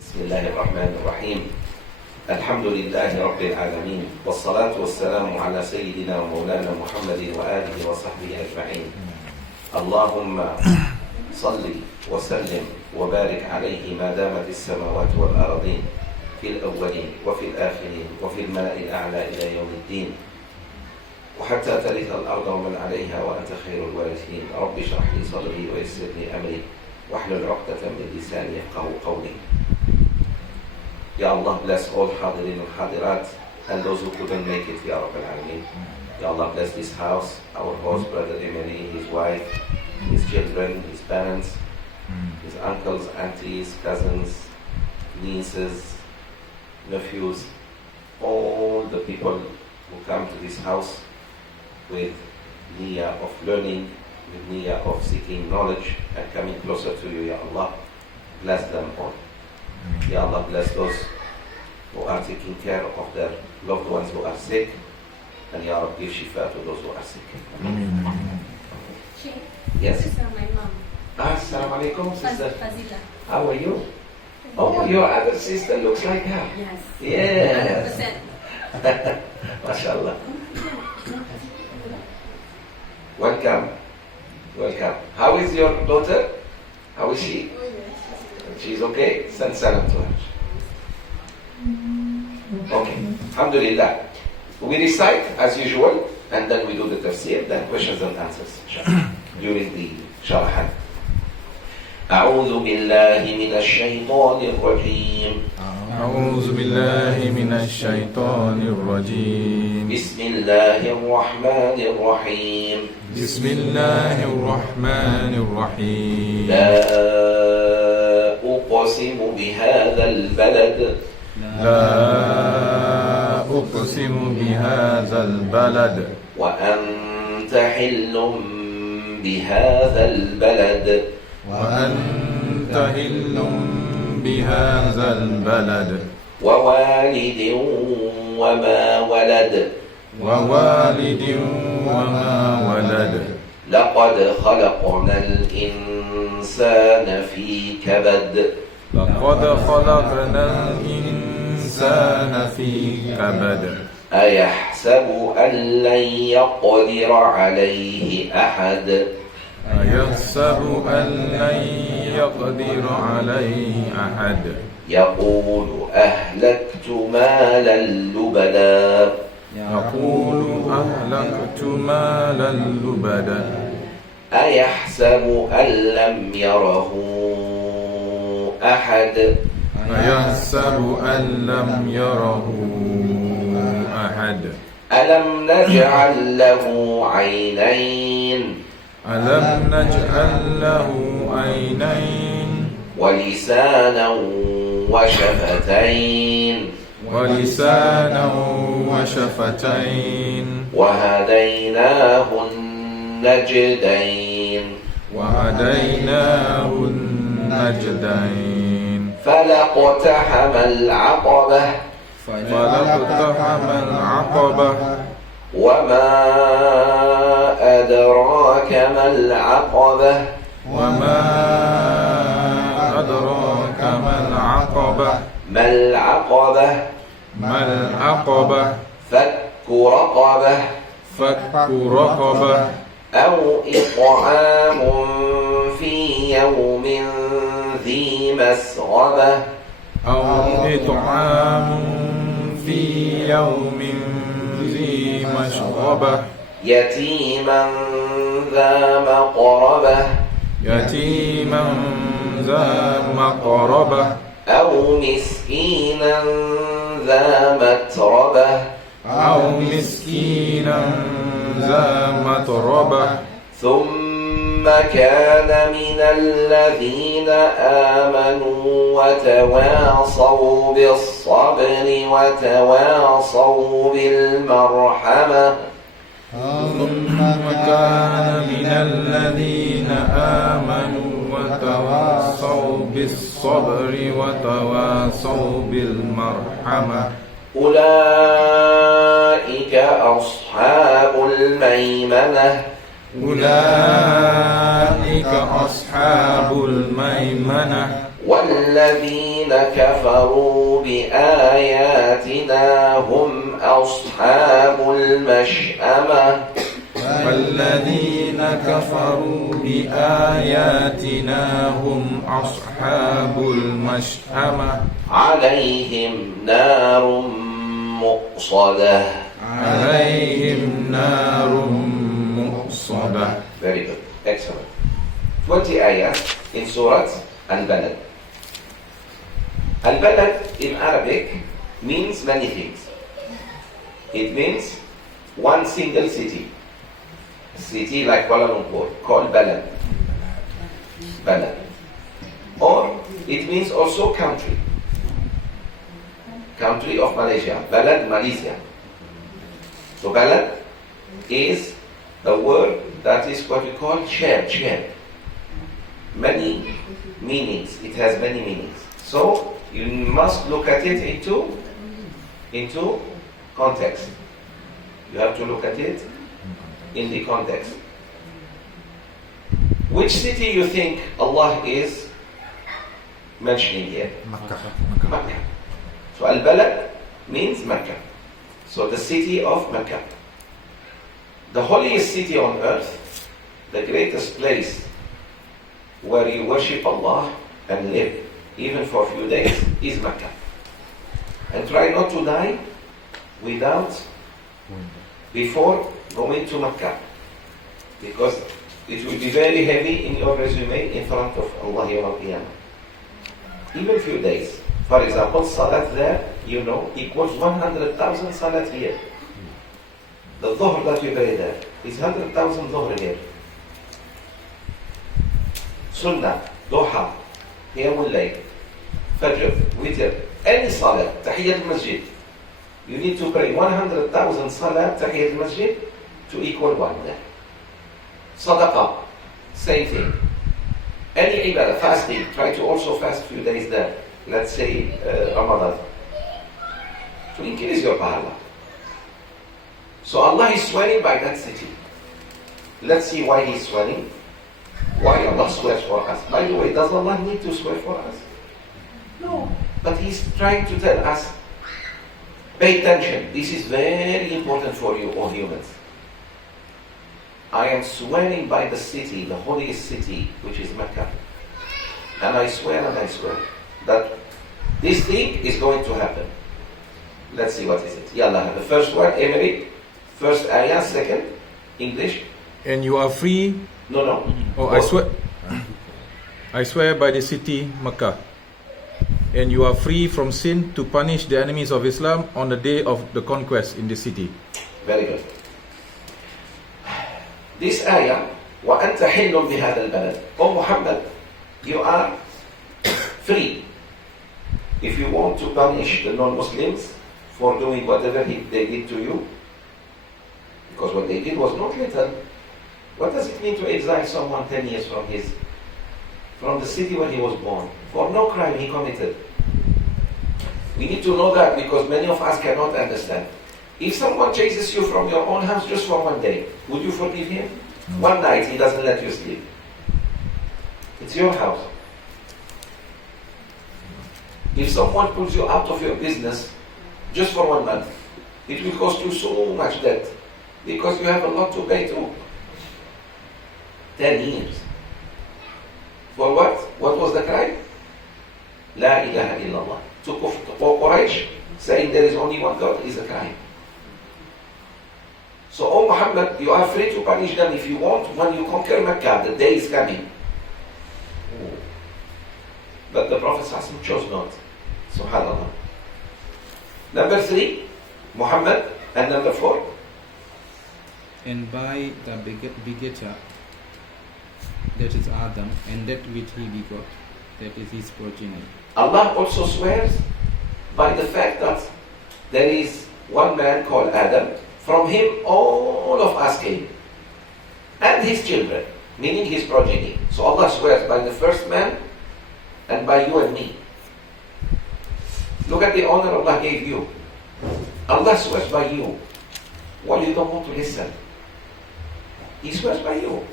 بسم الله الرحمن الرحيم. الحمد لله رب العالمين، والصلاة والسلام على سيدنا ومولانا محمد وآله وصحبه أجمعين. اللهم صل وسلم وبارك عليه ما دامت السماوات والأرضين، في الأولين وفي الآخرين وفي الملأ الأعلى إلى يوم الدين، وحتى ترث الأرض ومن عليها وأنت خير الوارثين. رب اشرح لي صدري ويسر لي أمري واحلل عقدة من لساني يفقهوا قولي. Ya Allah, bless all hadirin and hadirat and those who couldn't make it, Ya Rabbil Alameen. Ya Allah, bless this house, our host, Brother Emily, his wife, his children, his parents, his uncles, aunties, cousins, nieces, nephews, all the people who come to this house with niyyah of learning, with niyyah of seeking knowledge and coming closer to you, Ya Allah. Bless them all. Ya Allah, bless those who are taking care of their loved ones who are sick, and Ya Rabbi, give shifa to those who are sick. Sheikh, Yes. this is my mom. Assalamu alaikum, sister. Fazila. How are you? Oh, your other sister looks like her. Yes. Yes. 100%. MashaAllah. Welcome. Welcome. How is your daughter? How is she? She's okay? Send salam to her. Okay. Alhamdulillah. We recite as usual, and then we do the tafseer, then questions and answers during the sharahan. أعوذ بالله من الشيطان الرجيم. أعوذ بالله من الشيطان الرجيم. بسم الله الرحمن الرحيم. بسم الله الرحمن الرحيم. لا أقسم بهذا البلد. لا أقسم بهذا البلد. وأنت حل بهذا البلد. وأنت حل بهذا البلد. ووالد وما ولد. ووالد وما ولد. لقد خلقنا الإنسان في كبد. لقد خلقنا الإنسان في كبد. أيحسب أن لن يقدر عليه أحد. أيحسب أن لن يقدر عليه أحد. يقول أهلكت مالا لبدا. يقول أهلكت مالا لبدا. أيحسب أن لم يره أحد. أيحسب أن لم يره أحد. ألم نجعل له عينين. ألم نجعل له عينين. ولسانا وشفتين. ولسانا وشفتين. وهديناه النجدين. وهديناه النجدين. فلاقتحم العقبة. فلاقتحم العقبة. وما أدراك ما العقبة. وما أدراك ما العقبة. ما العقبة. ما العقبة. فك رقبة. فك رقبة. أو إطعام في يوم ذي مسغبة. أو إطعام في يوم ذي مشغبة. يتيما ذا مقربة. يتيما ذا مقربة. أو مسكينا ذا متربة. أو مسكينا ذا متربة. ثم كان من الذين آمنوا وتواصوا بالصبر وتواصوا بالمرحمة. ثم كان من الذين آمنوا وتواصوا بالصبر وتواصوا بالمرحمة. أولئك أصحاب الميمنة. أولئك أصحاب الميمنة. والذين كفروا بآياتنا هم أصحاب المشأمة والذين كفروا بآياتنا هم أصحاب المشأمة عليهم نار مؤصدة عليهم نار مؤصدة. Very good, excellent. 20 ayahs in Surah Al-Balad. Al-Balad in Arabic means many things. It means one single city. A city like Kuala Lumpur called Balad. Balad. Or it means also country. Country of Malaysia. Balad, Malaysia. So Balad is the word that is what we call shared. Many meanings. It has many meanings. So you must look at it into context. You have to look at it in the context. Which city you think Allah is mentioning here? Makkah. Makkah. So Al-Balad means Makkah. So the city of Makkah. The holiest city on earth, the greatest place where you worship Allah and live, even for a few days, is Makkah. And try not to die before going to Makkah, because it will be very heavy in your resume in front of Allah Yawm al-Qiyamah. Even few days. For example, Salat there, equals 100,000 Salat here. The Dhuhr that we pray there is 100,000 Dhuhr here. Sunnah, Duha, Qiyamul Layl, Fajr, Witr, any Salat, Tahiyyat al-Masjid. You need to pray 100,000 Salat, Tahiyyat al-Masjid to equal one there. Sadaqah, same thing. Any ibadah, fasting, try to also fast few days there. Let's say Ramadan. To increase your pahala. So Allah is swearing by that city. Let's see why He's swearing. Why Allah swears for us. By the way, does Allah need to swear for us? No. But He's trying to tell us, pay attention. This is very important for you, all humans. I am swearing by the city, the holiest city, which is Mecca. And I swear that this thing is going to happen. Let's see what is it. Yallah, the first one, Emery. First ayah, second, English. And you are free. No. Oh, I swear by the city Makkah. And you are free from sin to punish the enemies of Islam on the day of the conquest in the city. Very good. This ayah, وَأَنْتَ حِلٌّ بِهَذَا الْبَلَدِ. O Muhammad, you are free. If you want to punish the non-Muslims for doing whatever they did to you, because what they did was not little. What does it mean to exile someone 10 years from the city where he was born, for no crime he committed? We need to know that, because many of us cannot understand. If someone chases you from your own house just for one day, would you forgive him? One night he doesn't let you sleep. It's your house. If someone pulls you out of your business just for 1 month, it will cost you so much debt, because you have a lot to pay too. 10 years. For what? What was the crime? La ilaha illallah. To Quraysh, saying there is only one God is a crime. So, O Muhammad, you are free to punish them if you want when you conquer Mecca. The day is coming. But the Prophet ﷺ chose not. Subhanallah. Number 3, Muhammad. And number 4, and by the begetter, that is Adam, and that which he begot, that is his progeny. Allah also swears by the fact that there is one man called Adam. From him all of us came, and his children, meaning his progeny. So Allah swears by the first man and by you and me. Look at the honor Allah gave you. Allah swears by you. Well, you don't want to listen. He swears by you.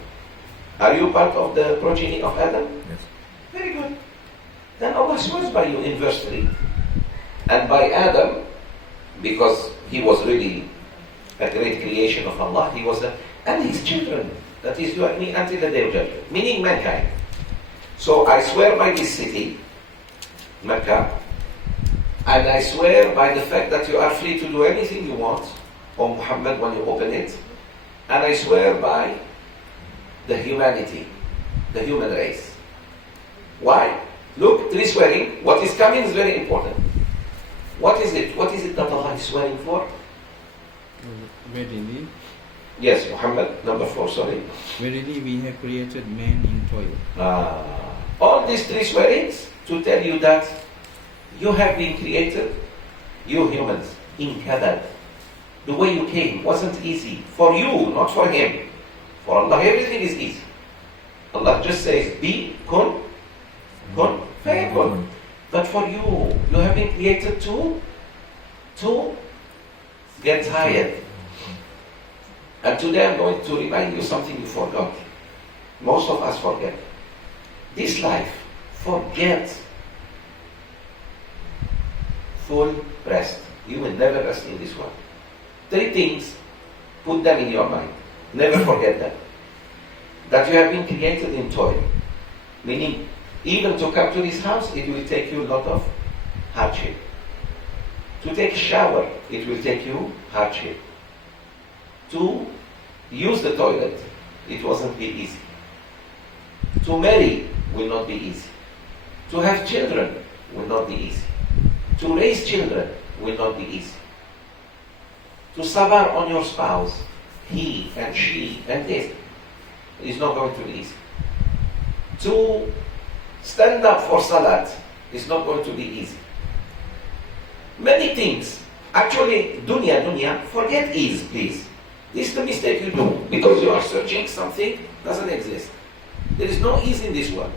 Are you part of the progeny of Adam? Yes. Very good. Then Allah swears by you in verse 3. And by Adam, because he was really a great creation of Allah, and his children, that is you and me, until the day of judgment, meaning mankind. So I swear by this city, Mecca, and I swear by the fact that you are free to do anything you want, O Muhammad, when you open it, and I swear by the humanity, the human race. Why? Look, 3 swearing. What is coming is very important. What is it? What is it that Allah is swearing for? Verily, Yes, Muhammad, number 4, sorry. verily we have created man in toil. All these 3 swearings to tell you that you have been created, you humans, in kabad. The way you came wasn't easy. For you, not for him. For Allah, everything is easy. Allah just says, be, kun, fayakun. But for you, you have been created to get tired. And today I'm going to remind you something you forgot. Most of us forget. This life, forget full rest. You will never rest in this world. 3 things, put them in your mind. Never forget them. That you have been created in toil. Meaning, even to come to this house, it will take you a lot of hardship. To take a shower, it will take you hardship. To use the toilet, it wasn't be easy. To marry will not be easy. To have children will not be easy. To raise children will not be easy. To sabar on your spouse, he and she and this, is not going to be easy. To stand up for salat is not going to be easy. Many things. Actually, dunya, forget ease, please. This is the mistake you do, because you are searching something doesn't exist. There is no ease in this world.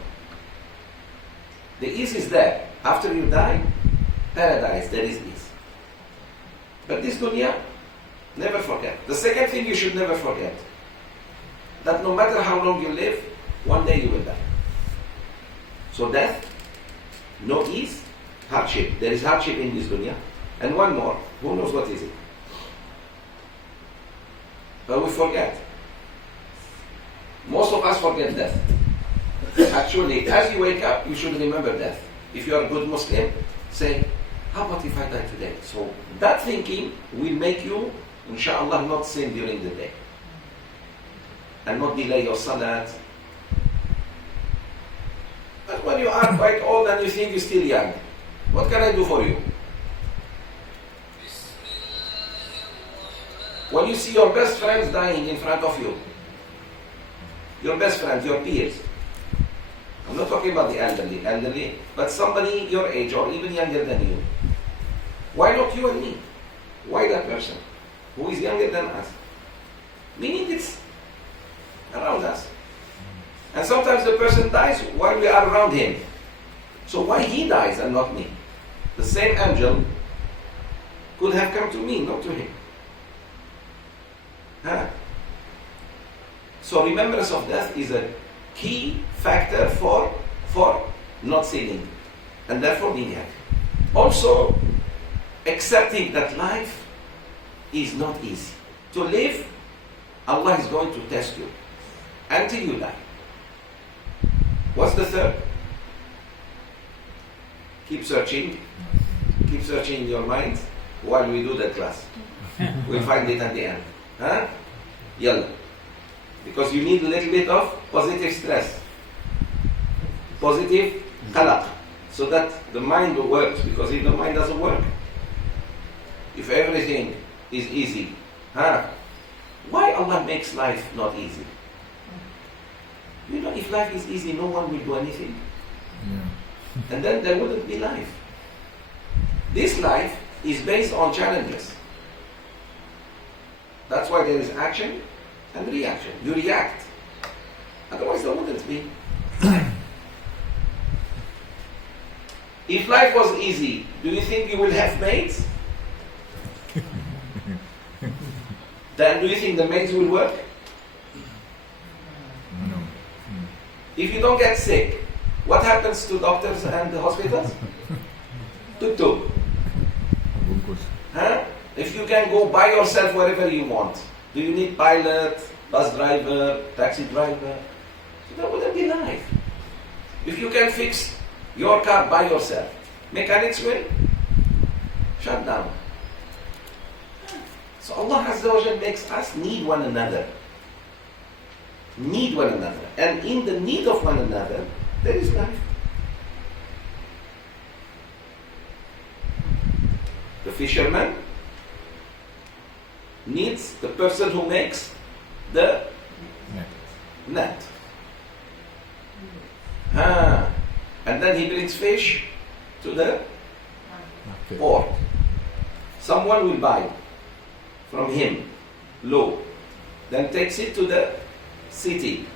The ease is there. After you die, paradise, there is ease. But this dunya, never forget. The second thing you should never forget, that no matter how long you live, one day you will die. So death, no ease, hardship. There is hardship in this dunya. And one more, who knows what is it? But we forget. Most of us forget death. Actually, as you wake up, you should remember death. If you are a good Muslim, say, how about if I die today? So that thinking will make you, inshallah, not sin during the day. And not delay your salat. But when you are quite old and you think you're still young, what can I do for you? When you see your best friends dying in front of you, your best friends, your peers, I'm not talking about the elderly, but somebody your age or even younger than you. Why not you and me? Why that person who is younger than us? Meaning it's around us. And sometimes the person dies while we are around him. So why he dies and not me? The same angel could have come to me, not to him. So remembrance of death is a key factor for not sinning and therefore being happy. Also, accepting that life is not easy. To live, Allah is going to test you until you die. What's the third? Keep searching in your mind while we do the class. We'll find it at the end. Yalla. Because you need a little bit of positive stress, positive qalaq, so that the mind works. Because if the mind doesn't work, if everything is easy, why Allah makes life not easy? You know, if life is easy, no one will do anything. Yeah. And then there wouldn't be life. This life is based on challenges. That's why there is action and reaction. You react. Otherwise there wouldn't be. If life was easy, do you think you will have mates? Then do you think the mates will work? No. If you don't get sick, What happens to doctors and the hospitals? Tuk-tuk. Huh? If you can go by yourself wherever you want, do you need pilot, bus driver, taxi driver? So that wouldn't be life. If you can fix your car by yourself, mechanics will shut down. So Allah Azza wa Jal makes us need one another. Need one another. And in the need of one another, there is life. The fisherman needs the person who makes the net. And then he brings fish to the port. Someone will buy from him low, then takes it to the city,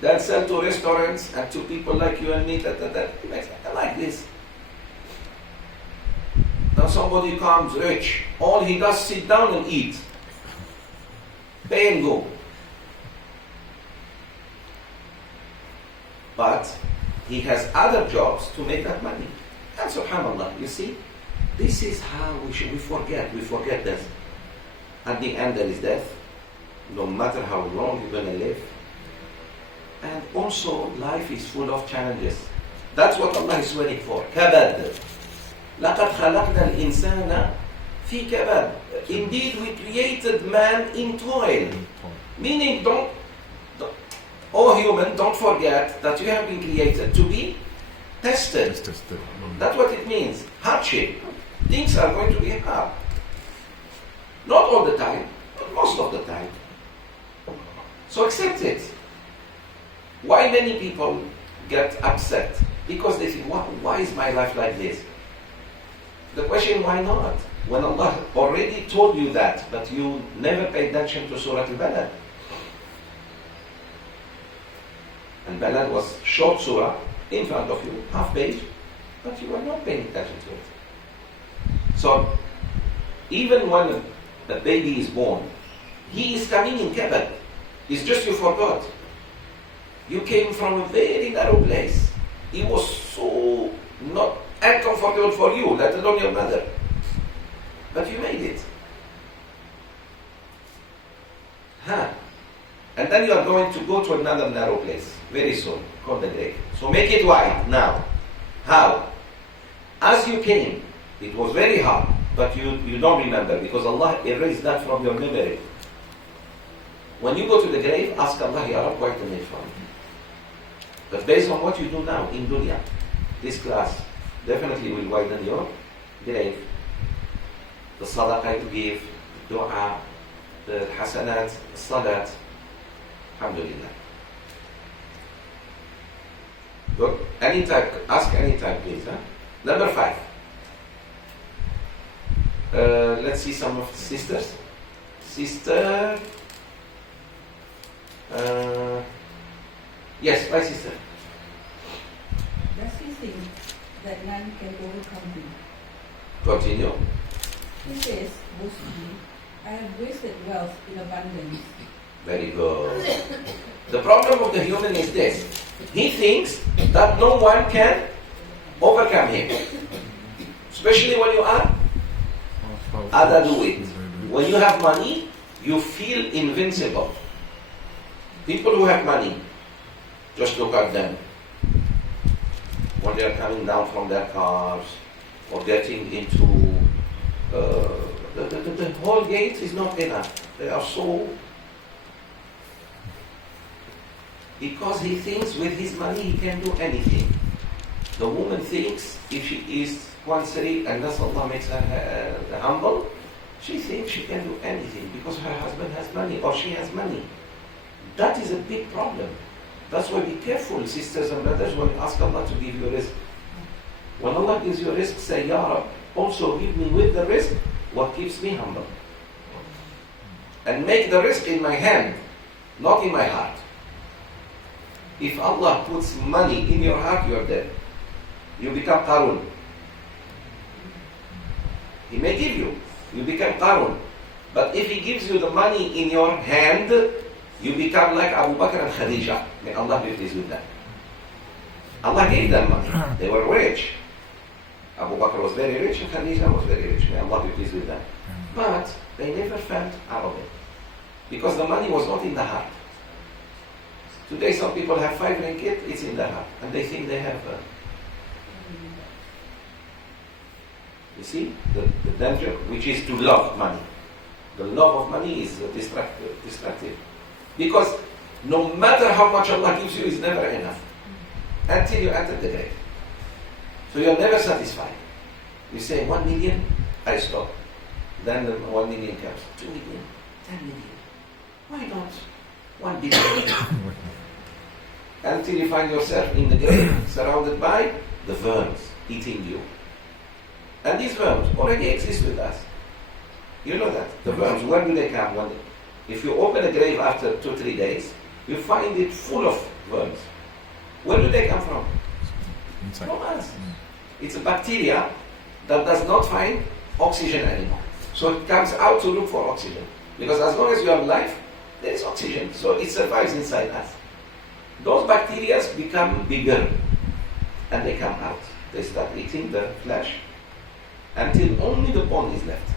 then sell to restaurants and to people like you and me. I like this. Now somebody comes rich, all he does sit down and eat. Pay and go. But he has other jobs to make that money. And subhanAllah, you see, this is how we forget this. At the end there is death, no matter how long you're going to live. And also life is full of challenges. That's what Allah is waiting for. Kabad. لَقَدْ خَلَقْنَا الْإِنسَانَ فِي كَبَدٍ. Indeed, we created man in toil. Meaning, oh human, don't forget that you have been created to be tested. That's what it means. Hardship. Things are going to be hard. Not all the time, but most of the time. So accept it. Why many people get upset? Because they think, why is my life like this? The question, why not? When Allah already told you that, but you never paid attention to Surah Al-Balad. Al-Balad was short surah in front of you, half page, but you were not paying attention to it. So, even when a baby is born, he is coming in kabad. It's just you forgot. You came from a very narrow place. It was so not uncomfortable for you, let alone your mother. But you made it. And then you are going to go to another narrow place very soon, called the grave. So make it wide now. How? As you came, it was very hard, but you don't remember because Allah erased that from your memory. When you go to the grave, ask Allah, Ya Rab, widen it for me. But based on what you do now in dunya, this class definitely will widen your grave. The sadaqah you give, dua, the hasanat, salat, alhamdulillah. Good. Anytime, ask anytime, please. Number 5. Let's see some of the sisters. Sister. Yes, my sister. Does he think that none can overcome him? Continue. He says, boastfully, I have wasted wealth in abundance. Very good. The problem of the human is this. He thinks that no one can overcome him. Especially when you are Adaduit. When you have money, you feel invincible. People who have money, just look at them. When they are coming down from their cars or getting into the whole gate is not enough. They are so... Because he thinks with his money he can do anything. The woman thinks if she is Qansari and thus Allah makes her humble, she thinks she can do anything because her husband has money or she has money. That is a big problem. That's why be careful, sisters and brothers, when you ask Allah to give you rizq. When Allah gives you rizq, say, Ya Rab, also give me with the rizq what keeps me humble. And make the rizq in my hand, not in my heart. If Allah puts money in your heart, you are dead. You become Qarun. He may give you. You become Qarun. But if He gives you the money in your hand, you become like Abu Bakr and Khadija. May Allah be pleased with that. Allah gave them money. They were rich. Abu Bakr was very rich and Khadija was very rich. May Allah be pleased with them. But they never felt Arabic. Because the money was not in the heart. Today some people have 5 ringgit, it's in the heart. And they think they have... you see, the danger, which is to love money. The love of money is destructive. Because no matter how much Allah gives you, it's never enough. Until you enter the grave. So you're never satisfied. You say 1 million, I stop. Then the 1 million comes. 2 million, 10 million. Why not 1 billion? Until you find yourself in the grave, surrounded by the worms eating you. And these worms already exist with us. You know that. The worms, where do they come? If you open a grave after 2-3 days, you find it full of worms. Where do they come from? Inside. From us. It's a bacteria that does not find oxygen anymore. So it comes out to look for oxygen. Because as long as you have life, there is oxygen. So it survives inside us. Those bacteria become bigger and they come out. They start eating the flesh until only the bone is left.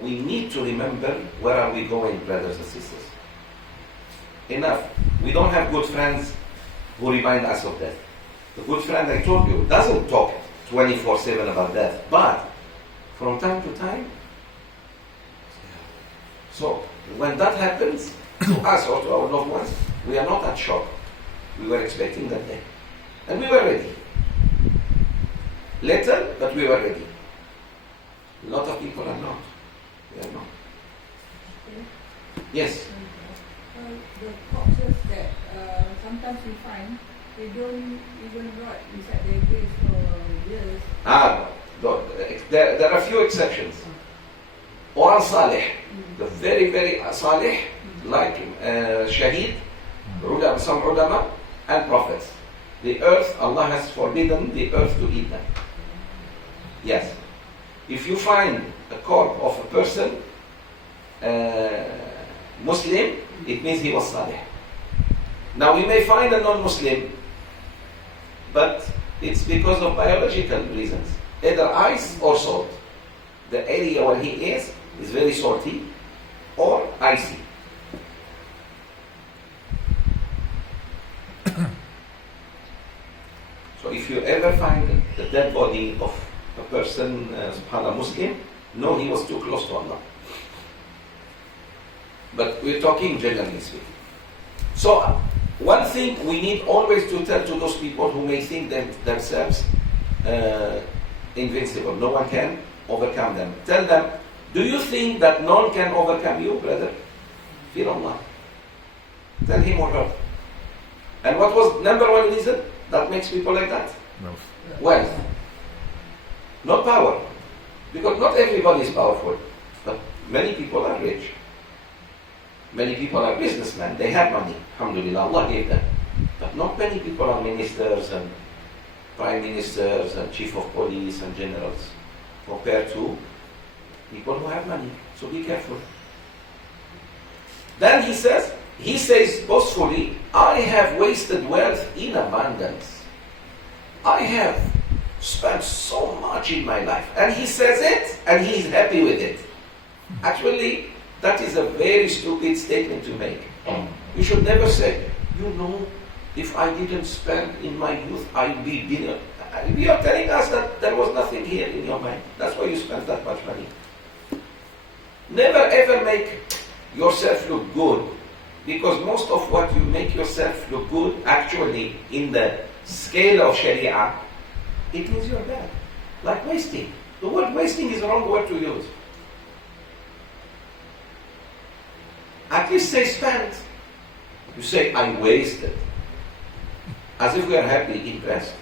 We need to remember where are we going, brothers and sisters. Enough. We don't have good friends who remind us of death. The good friend, I told you, doesn't talk 24/7 about death, but from time to time. So when that happens to us or to our loved ones, we are not at shock. We were expecting that day. And we were ready. Little, but we were ready. A lot of people are not. They are not. Yes. The corpses that sometimes we find, they don't even rot inside their graves for years. There are a few exceptions. Or Salih, the very, very Salih, like Shaheed, some ulama, and prophets. The earth, Allah has forbidden the earth to eat them. Yes. If you find a corpse of a person, Muslim, it means he was Salih. Now we may find a non-Muslim, but it's because of biological reasons. Either ice or salt. The area where he is very salty or icy. So if you ever find the dead body of a person, subhanAllah, Muslim, know he was too close to Allah. But we're talking generally speaking. So one thing we need always to tell to those people who may think themselves invincible, no one can overcome them. Tell them, do you think that no one can overcome you, brother? Fear Allah. Tell him or her. And what was number one reason that makes people like that? Wealth. Not power. Because not everybody is powerful. But many people are rich. Many people are businessmen. They have money. Alhamdulillah, Allah gave them. But not many people are ministers and prime ministers and chief of police and generals compared to people who have money. So be careful. Then he says boastfully, I have wasted wealth in abundance. I have spent so much in my life. And he says it and he is happy with it. Actually, that is a very stupid statement to make. You should never say, if I didn't spend in my youth, I'd be dinner. You are telling us that there was nothing here in your mind. That's why you spent that much money. Never ever make yourself look good, because most of what you make yourself look good, actually, in the scale of Sharia, it means you're bad. Like wasting. The word wasting is the wrong word to use. At least say spent. You say, I wasted. As if we are happy, impressed.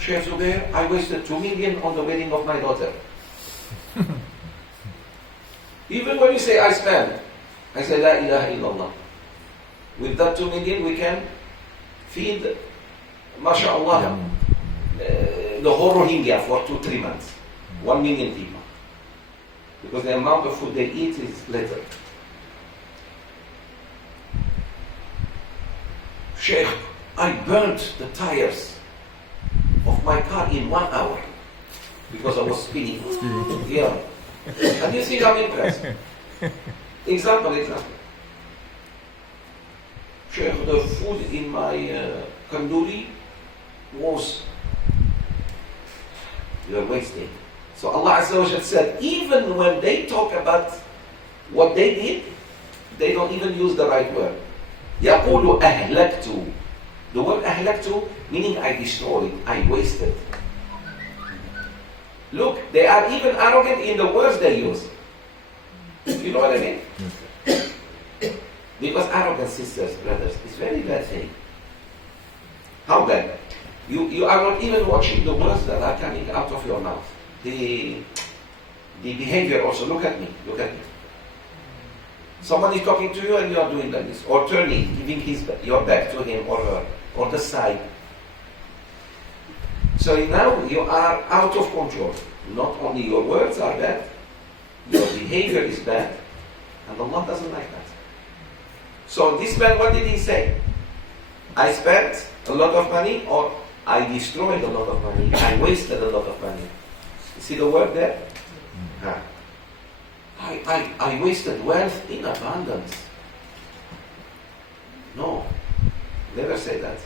Sheikh Zoubir, I wasted 2 million on the wedding of my daughter. Even when you say, I spent, I say, La ilaha illallah. With that 2 million, we can feed, mashallah, the whole Rohingya for 2-3 months. 1 million people. Because the amount of food they eat is little. Sheikh, I burnt the tires of my car in 1 hour because I was spinning. Yeah. And you think I'm impressed? Example. Sheikh, the food in my kanduri was, you're wasting. So Allah Azza wa Jalla said, even when they talk about what they did, they don't even use the right word. يَقُولُ أَهْلَكْتُ. The word أَهْلَكْتُ meaning I destroyed, I wasted. Look, they are even arrogant in the words they use. You know what I mean? Because arrogance, sisters, brothers, is very bad thing. How bad? You are not even watching the words that are coming out of your mouth. The behavior also. Look at me. Someone is talking to you and you are doing like this, or turning, giving your back to him or her, or the side. So now you are out of control. Not only your words are bad, your behavior is bad, and Allah doesn't like that. So this man, what did he say? I spent a lot of money, or I destroyed a lot of money, I wasted a lot of money. You see the word there? I wasted wealth in abundance. No, never say that.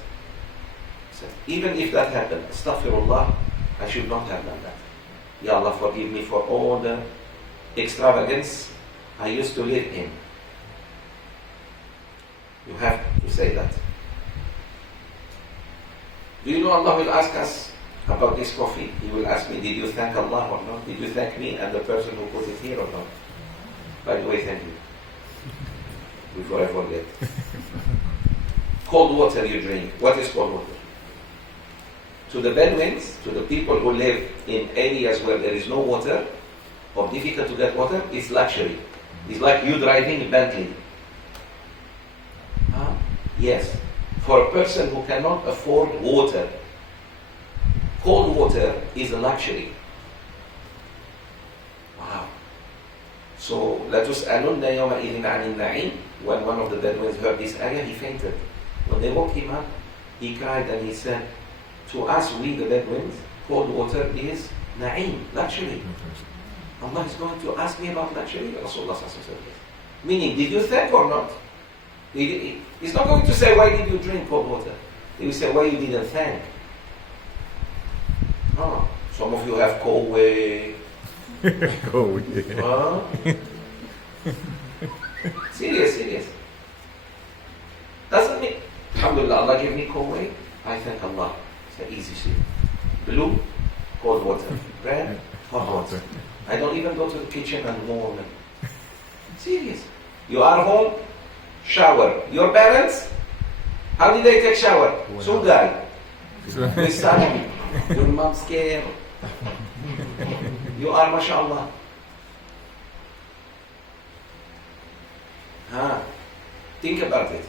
So even if that happened, astaghfirullah, I should not have done that. Ya Allah, forgive me for all the extravagance I used to live in. You have to say that. Do you know Allah will ask us about this coffee? He will ask me, did you thank Allah or not? Did you thank me and the person who put it here or not? By the way, thank you. Before I forget. Cold water you drink. What is cold water? To the Bedouins, to the people who live in areas where there is no water, or difficult to get water, it's luxury. It's like you driving a Bentley. Yes. For a person who cannot afford water, cold water is a luxury. Wow. So, لَتُسْأَلُنَّ يَوْمَئِذٍ عَنِ النَّعِيمِ. When one of the Bedouins heard this ayah, he fainted. When they woke him up, he cried and he said, to us, we the Bedouins, cold water is na'im, luxury. Allah is going to ask me about luxury? Rasulullah said. Meaning, did you thank or not? He's not going to say, why did you drink cold water? He will say, why you didn't thank? Some of you have cold way. Serious. Doesn't mean, alhamdulillah, Allah gave me cold way. I thank Allah. It's an easy shit. Blue, cold water. Red, hot water. I don't even go to the kitchen and warm it. Serious. You are home, shower. Your parents, how did they take shower? Sugai. With sun. Your mom scared. You are, mashallah. Think about it.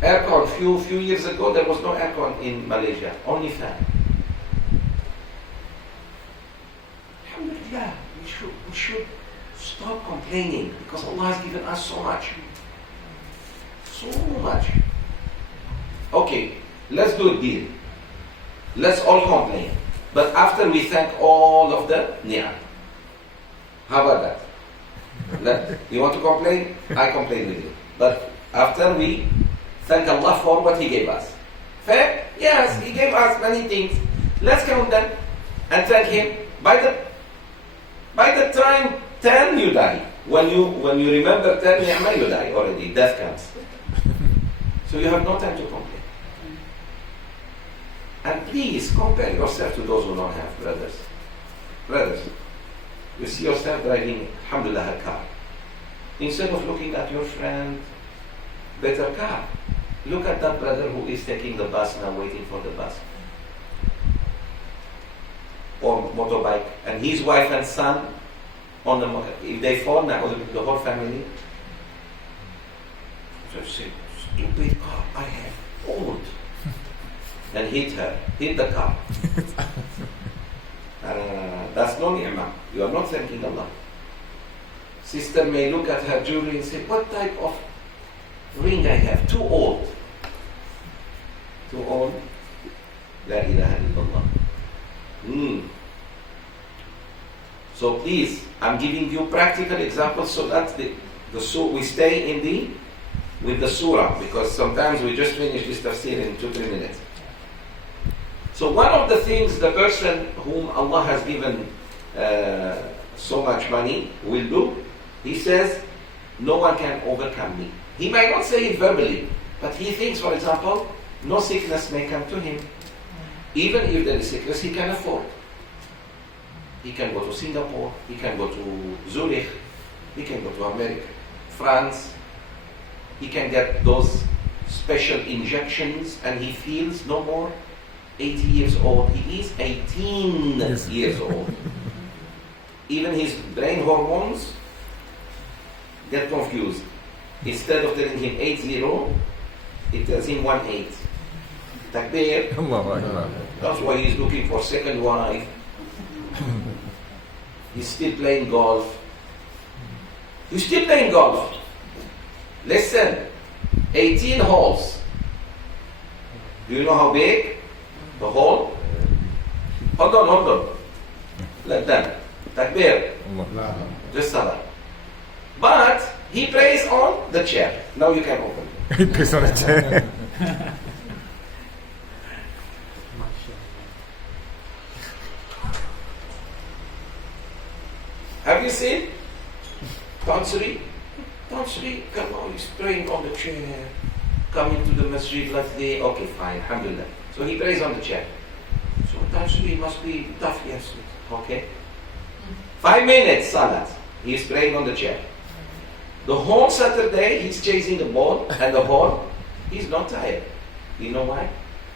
Aircon, few years ago, there was no aircon in Malaysia, only fan. Alhamdulillah, we should stop complaining because Allah has given us so much. So much. Okay, let's do a deal. Let's all complain. But after we thank all of the ni'am. How about that? You want to complain? I complain with you. But after we thank Allah for what He gave us. Fair? Yes, He gave us many things. Let's count them and thank Him. By the time 10 you die. When you remember 10 ni'mah, you die already. Death comes. So you have no time to complain. And please compare yourself to those who don't have, brothers. Brothers, you see yourself driving, alhamdulillah, a car. Instead of looking at your friend, better car, look at that brother who is taking the bus now, waiting for the bus. Or motorbike, and his wife and son on the motorbike. If they fall now, the whole family. So say, stupid car, I have old. And hit the car. That's no ni'mah. You are not thanking Allah. Sister may look at her jewelry and say, what type of ring I have? Too old. to own La ilaha illallah. So please, I'm giving you practical examples so that we stay with the surah, because sometimes we just finish this tafsir in 2-3 minutes. So one of the things the person whom Allah has given so much money will do, he says, no one can overcome me. He might not say it verbally, but he thinks, for example, no sickness may come to him. Even if there is sickness, he can afford. He can go to Singapore, he can go to Zurich, he can go to America, France. He can get those special injections and he feels no more 80 years old. He is 18 years old. Even his brain hormones get confused. Instead of telling him 80, it tells him 18. Takbir. That's why he's looking for second wife. He's still playing golf. He's still playing golf. Listen, 18 holes. Do you know how big the hole? Hold on. Like that. Takbir. Just salah. But he prays on the chair. Now you can open it. He prays on the chair. Have you seen? Tafseer, come on, he's praying on the chair. Coming to the masjid like this. Okay, fine, alhamdulillah. So he prays on the chair. So Tafseer must be tough, yes. Okay. 5 minutes, salat. He's praying on the chair. The whole Saturday, he's chasing the ball, and the whole, he's not tired. You know why?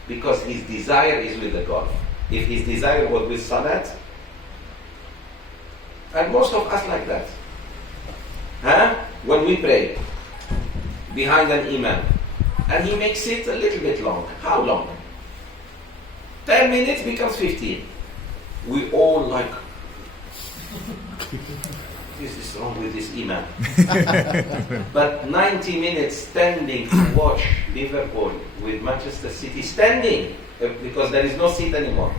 Because his desire is with the golf. If his desire was with salat, and most of us like that. When we pray behind an imam, and he makes it a little bit long. How long? 10 minutes becomes 15. We all like, this is wrong with this imam. But 90 minutes standing to watch Liverpool with Manchester City, standing, because there is no seat anymore.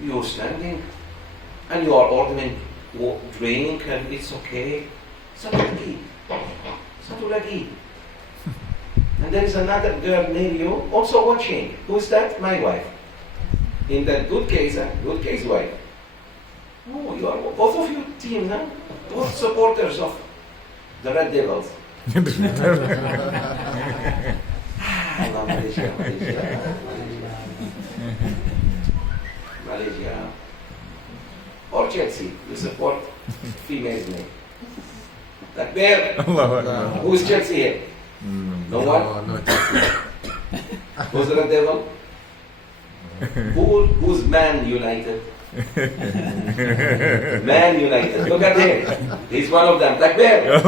You're standing, and you are ordering drink, and it's okay. Satulagi. And there is another girl near you also watching. Who's that? My wife. In that good case wife. Oh, you are both of you team, huh? Both supporters of the Red Devils. Allah, Malaysia. Or Chelsea, you support females name. Takbir. Who's Chelsea here? No one? No Chelsea. Who's the devil? Who's Man United? Man United. Look at him. He's one of them. Takbir.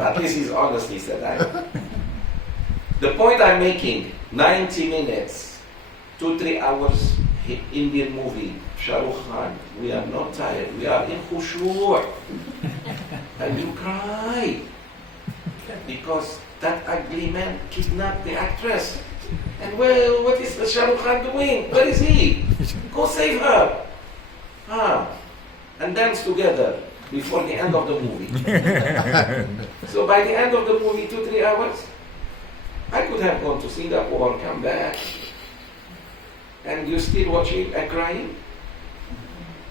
At least he's honest, he said. The point I'm making, 90 minutes, 2-3 hours, Indian movie, Shah Rukh Khan, we are not tired, we are in khushu', and you cry because that ugly man kidnapped the actress. And well, what is the Shah Rukh Khan doing? Where is he? Go save her. And dance together before the end of the movie. So by the end of the movie, 2-3 hours, I could have gone to Singapore, come back, and you're still watching and crying.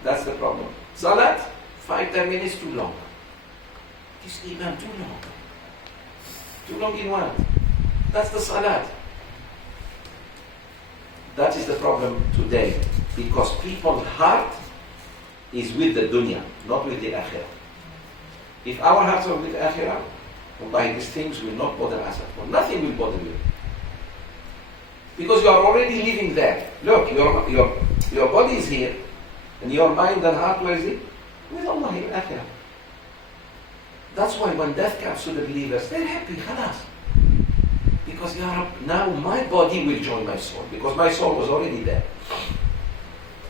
That's the problem. Salat, 5-10 minutes too long. This imam too long. Too long in what? That's the salat. That is the problem today. Because people's heart is with the dunya, not with the akhirah. If our hearts are with the akhirah, wallahi, these things will not bother us at all. Nothing will bother you. Because you are already living there. Look, your body is here, and your mind and heart, where is it? With Allah in akhirah. That's why when death comes to the believers, they're happy, khalas. Because now my body will join my soul, because my soul was already there.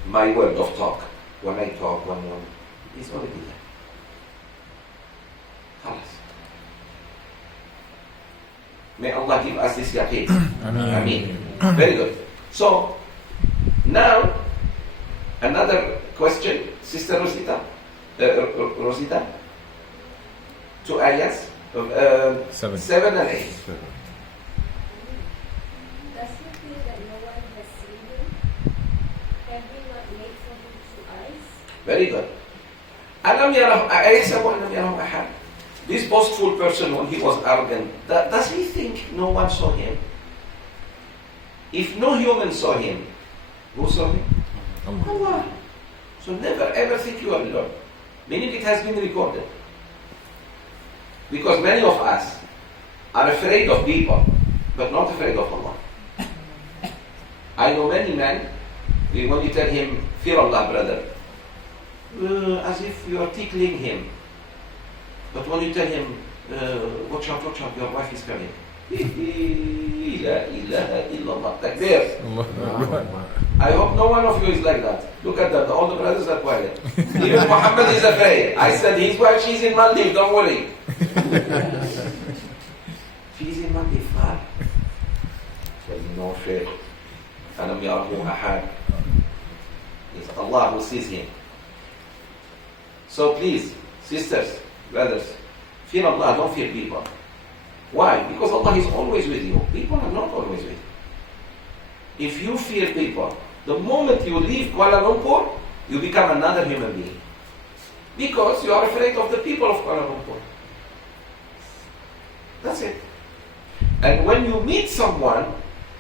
My word of talk, when I talk, it's already there. Khalas. May Allah give us this yaqeen. Ameen. Very good. So, now, another question, Sister Rosita. Rosita? 2 ayahs? 7. 7 and 8. Does he feel that no one has seen him? Can we not make for him 2 eyes? Very good. ألم يره أليس وألم يره أحد? This boastful person, when he was arrogant, does he think no one saw him? If no human saw him, who saw him? Allah. So never ever think you are alone. Meaning it has been recorded. Because many of us are afraid of people, but not afraid of Allah. I know many men, when you tell him, fear Allah, brother, as if you are tickling him. But when you tell him, watch out, your wife is coming. La ilaha illallah. Takbir. I hope no one of you is like that. Look at that, all the brothers are quiet. Even Muhammad is afraid. I said, his wife, she's in Maldives, don't worry. She's in Maldives, far. Says, no fear. Alam yarahu ahad. It's Allah who sees him. So please, sisters, brothers, fear Allah, don't fear people. Why? Because Allah is always with you. People are not always with you. If you fear people, the moment you leave Kuala Lumpur, you become another human being. Because you are afraid of the people of Kuala Lumpur. That's it. And when you meet someone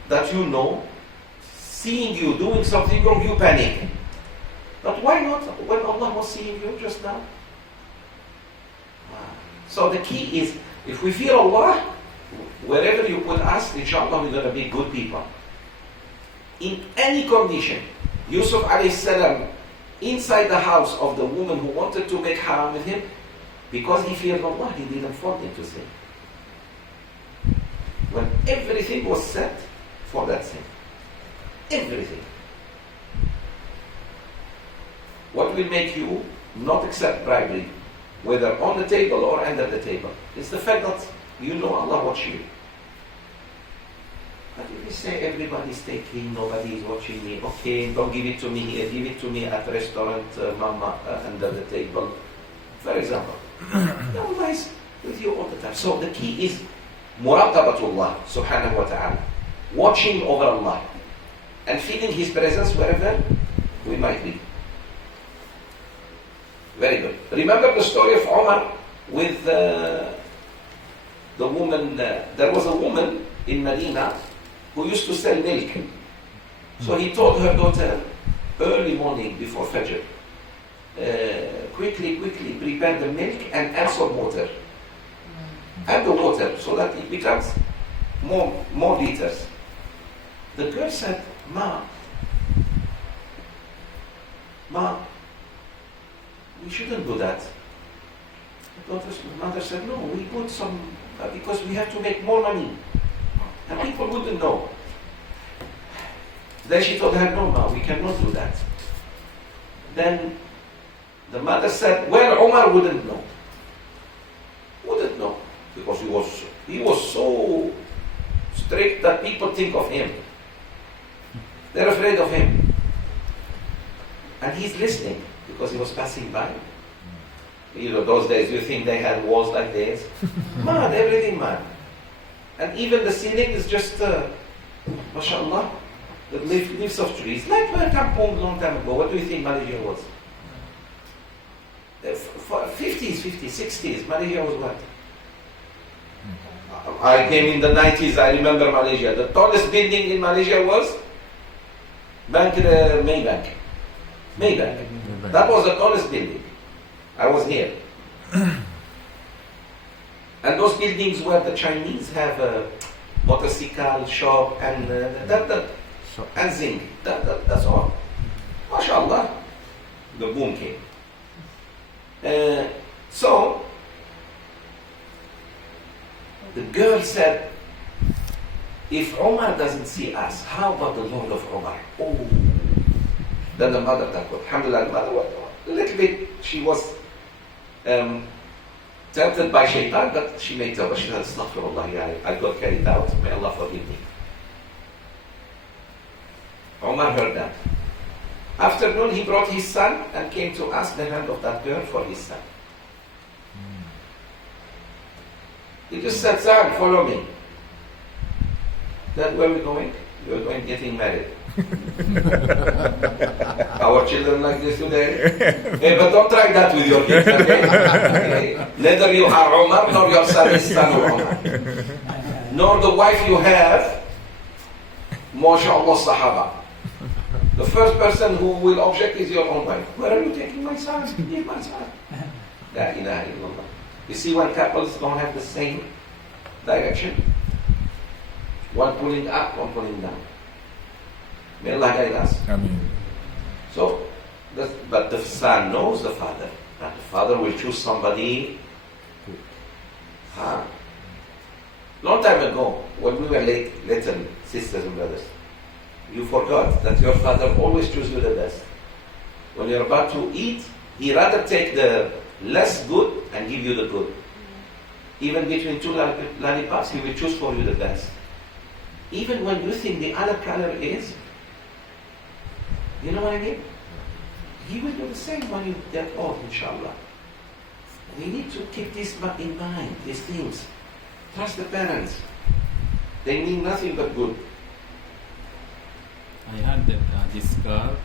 that you know, seeing you doing something wrong, you panic. But why not when Allah was seeing you just now? So the key is, if we fear Allah, wherever you put us, inshallah we're going to be good people. In any condition, Yusuf alayhi salam, inside the house of the woman who wanted to make haram with him, because he feared Allah, he didn't fall into sin. When everything was set for that sin. Everything. What will make you not accept bribery, whether on the table or under the table? It's the fact that you know Allah watches you. But if you say everybody's taking, nobody is watching me, okay, don't give it to me here, give it to me at restaurant, mama, under the table, for example. Allah is with you all the time. So the key is muraqabatullah subhanahu wa ta'ala, watching over Allah and feeling His presence wherever we might be. Very good. Remember the story of Umar with the woman. There was a woman in Medina who used to sell milk. So he told her daughter, early morning before Fajr, quickly prepare the milk and add some water. Add the water so that it becomes more liters. The girl said, Ma, we shouldn't do that. The mother said, no, we put some, because we have to make more money. And people wouldn't know. Then she told her, no, Ma, we cannot do that. Then the mother said, well, Umar wouldn't know. Wouldn't know. Because he was so strict that people think of him. They're afraid of him. And he's listening. Because he was passing by. You know, those days, you think they had walls like this? Man, everything, man. And even the ceiling is just, mashallah, the leaves of trees. Like Kampong long time ago. What do you think Malaysia was? 50s, 60s. Malaysia was what? I came in the 90s, I remember Malaysia. The tallest building in Malaysia was Maybank. That was the tallest building. I was here. And those buildings where the Chinese have a motorcycle shop and and zinc. That's all. MashaAllah. The boom came. So, the girl said, if Umar doesn't see us, how about the Lord of Umar? Oh. Then the mother, alhamdulillah, the mother was a little bit, she was tempted by shaitan, but she made tawbah. She said, astaghfirullah, I got carried out, may Allah forgive me. Umar heard that. Afternoon, he brought his son and came to ask the hand of that girl for his son. He just said, son, follow me. Dad, where are we going? We're going getting married. Our children like this today. Hey, but don't try that with your kids, okay? Okay? Neither you are Umar, nor your son is son of Umar. Nor the wife you have, MashaAllah Sahaba. The first person who will object is your own wife. Where are you taking my son? Give my son. La ilaha illallah. You see when couples don't have the same direction? One pulling up, one pulling down. May Allah guide us. Ameen. So, but the son knows the father. But the father will choose somebody. Long time ago, when we were little sisters and brothers, you forgot that your father always chooses you the best. When you're about to eat, he rather take the less good and give you the good. Even between two lollipops, he will choose for you the best. Even when you think the other color is, you know what I mean? He will do the same when you get old, inshallah. We need to keep this in mind, these things. Trust the parents. They mean nothing but good. I heard that this girl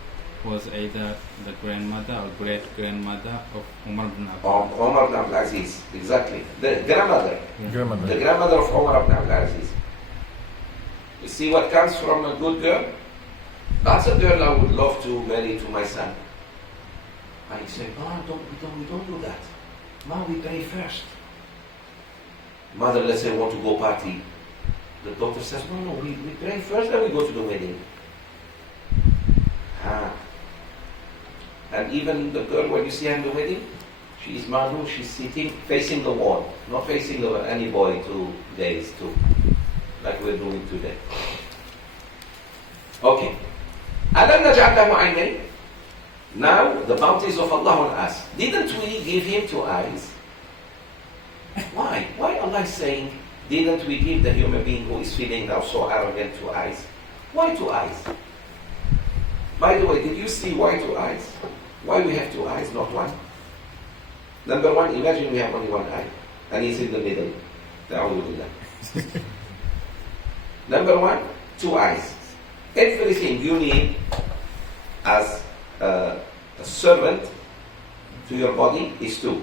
was either the grandmother or great-grandmother of Umar ibn Abdul Of Umar ibn Abdul Aziz, exactly. The grandmother. Grandmother. The grandmother of Umar ibn Abdul Aziz. You see what comes from a good girl? That's a girl I would love to marry to my son. And he said, "Oh, we don't do that. Mom, we pray first." Mother, let's say, want to go party. The daughter says, no, we pray first, then we go to the wedding. And even the girl, when you see her in the wedding, she is Manu, she's sitting facing the wall, not facing any boy to gaze to, like we're doing today. Okay. أَلَمْ نَجْعَلْ لَهُ عَيْنَيْنِ. Now, the bounties of Allah on us. Didn't we give him 2 eyes? Why? Why Allah is saying, didn't we give the human being who is feeling now so arrogant 2 eyes? Why 2 eyes? By the way, did you see why 2 eyes? Why we have 2 eyes, not 1? Number 1, imagine we have only 1 eye, and he's in the middle. Number 1, 2 eyes. Everything you need as a servant to your body is 2.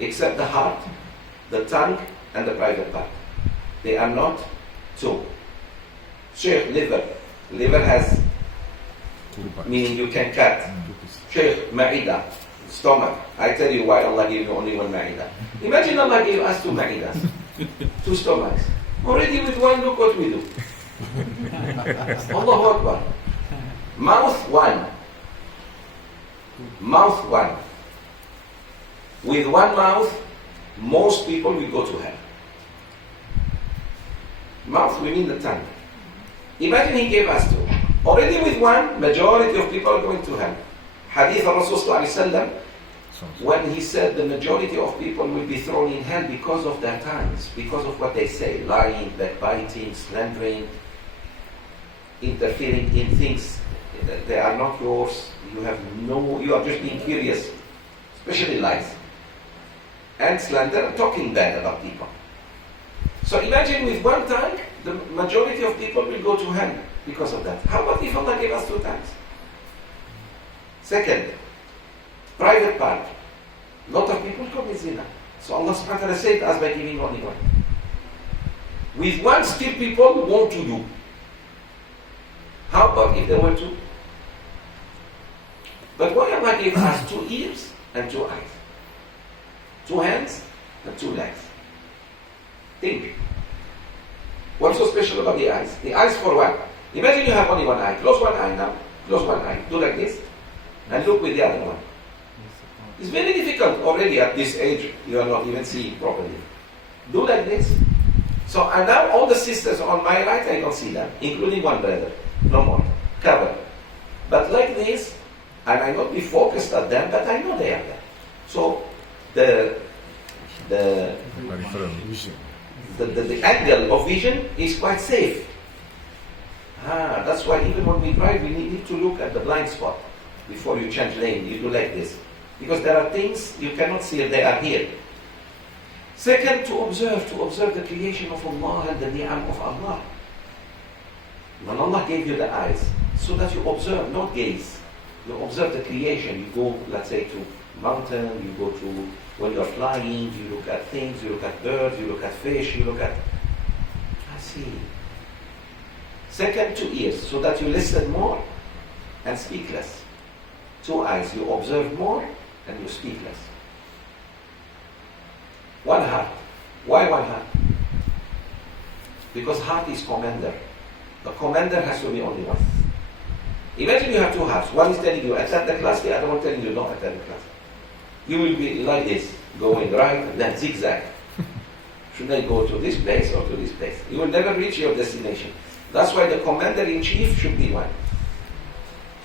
Except the heart, the tongue, and the private part. They are not 2. Sheikh, liver. Liver has, meaning you can cut. Sheikh, ma'idah, stomach. I tell you why Allah gave you only 1 ma'idah. Imagine Allah gave us 2 ma'idas, 2 stomachs. Already with 1, look what we do. Allahu Akbar. Mouth 1. Mouth 1. With 1 mouth, most people will go to hell. Mouth, we mean the tongue. Imagine he gave us 2. Already with 1, majority of people are going to hell. Hadith of Rasulullah, when he said the majority of people will be thrown in hell because of their tongues, because of what they say, lying, backbiting, slandering, interfering in things that they are not yours. You are just being curious, especially lies. And slander, talking bad about people. So imagine with 1 tongue, the majority of people will go to hell because of that. How about if Allah gave us 2 tongues? Second, private part. A lot of people commit zina. So Allah subhanahu wa ta'ala saved us by giving only 1. With 1, still people want to do. How about if there were 2? But why Allah gave us 2 ears and 2 eyes? 2 hands and 2 legs. Think. What's so special about the eyes? The eyes for what? Imagine you have only 1 eye. Close 1 eye now. Close 1 eye. Do like this. And look with the other one. It's very difficult already at this age. You are not even seeing properly. Do like this. So, and now all the sisters on my right, I don't see them. Including 1 brother. No more. Cover. But like this, and I not be focused at them, but I know they are there. So, the angle of vision is quite safe. That's why even when we drive, we need to look at the blind spot before you change lane. You do like this. Because there are things you cannot see if they are here. Second, to observe the creation of Allah and the ni'am of Allah. When Allah gave you the eyes, so that you observe, not gaze. You observe the creation. You go, let's say, to mountain, you go to, when you're flying, you look at things, you look at birds, you look at fish, you look at, I see. Second, 2 ears, so that you listen more and speak less. 2 eyes, you observe more and you speak less. 1 heart. Why 1 heart? Because heart is commander. The commander has to be only one. Imagine you have 2 hearts. One is telling you, attend the class, the other one telling you, don't attend the class. You will be like this, going right and then zigzag. Should I go to this place or to this place? You will never reach your destination. That's why the commander-in-chief should be one.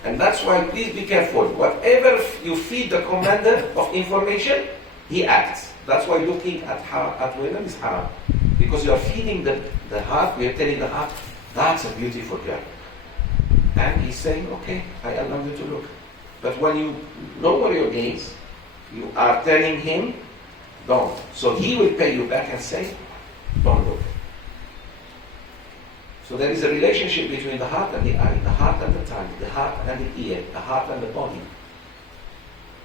And that's why please be careful. Whatever you feed the commander of information, he acts. That's why looking at women is haram. Because you are feeding the heart, you are telling the heart, that's a beautiful girl. And he's saying, okay, I allow you to look. But when you lower your gaze, you are telling him, don't. So he will pay you back and say, don't look. So there is a relationship between the heart and the eye, the heart and the tongue, the heart and the ear, the heart and the body.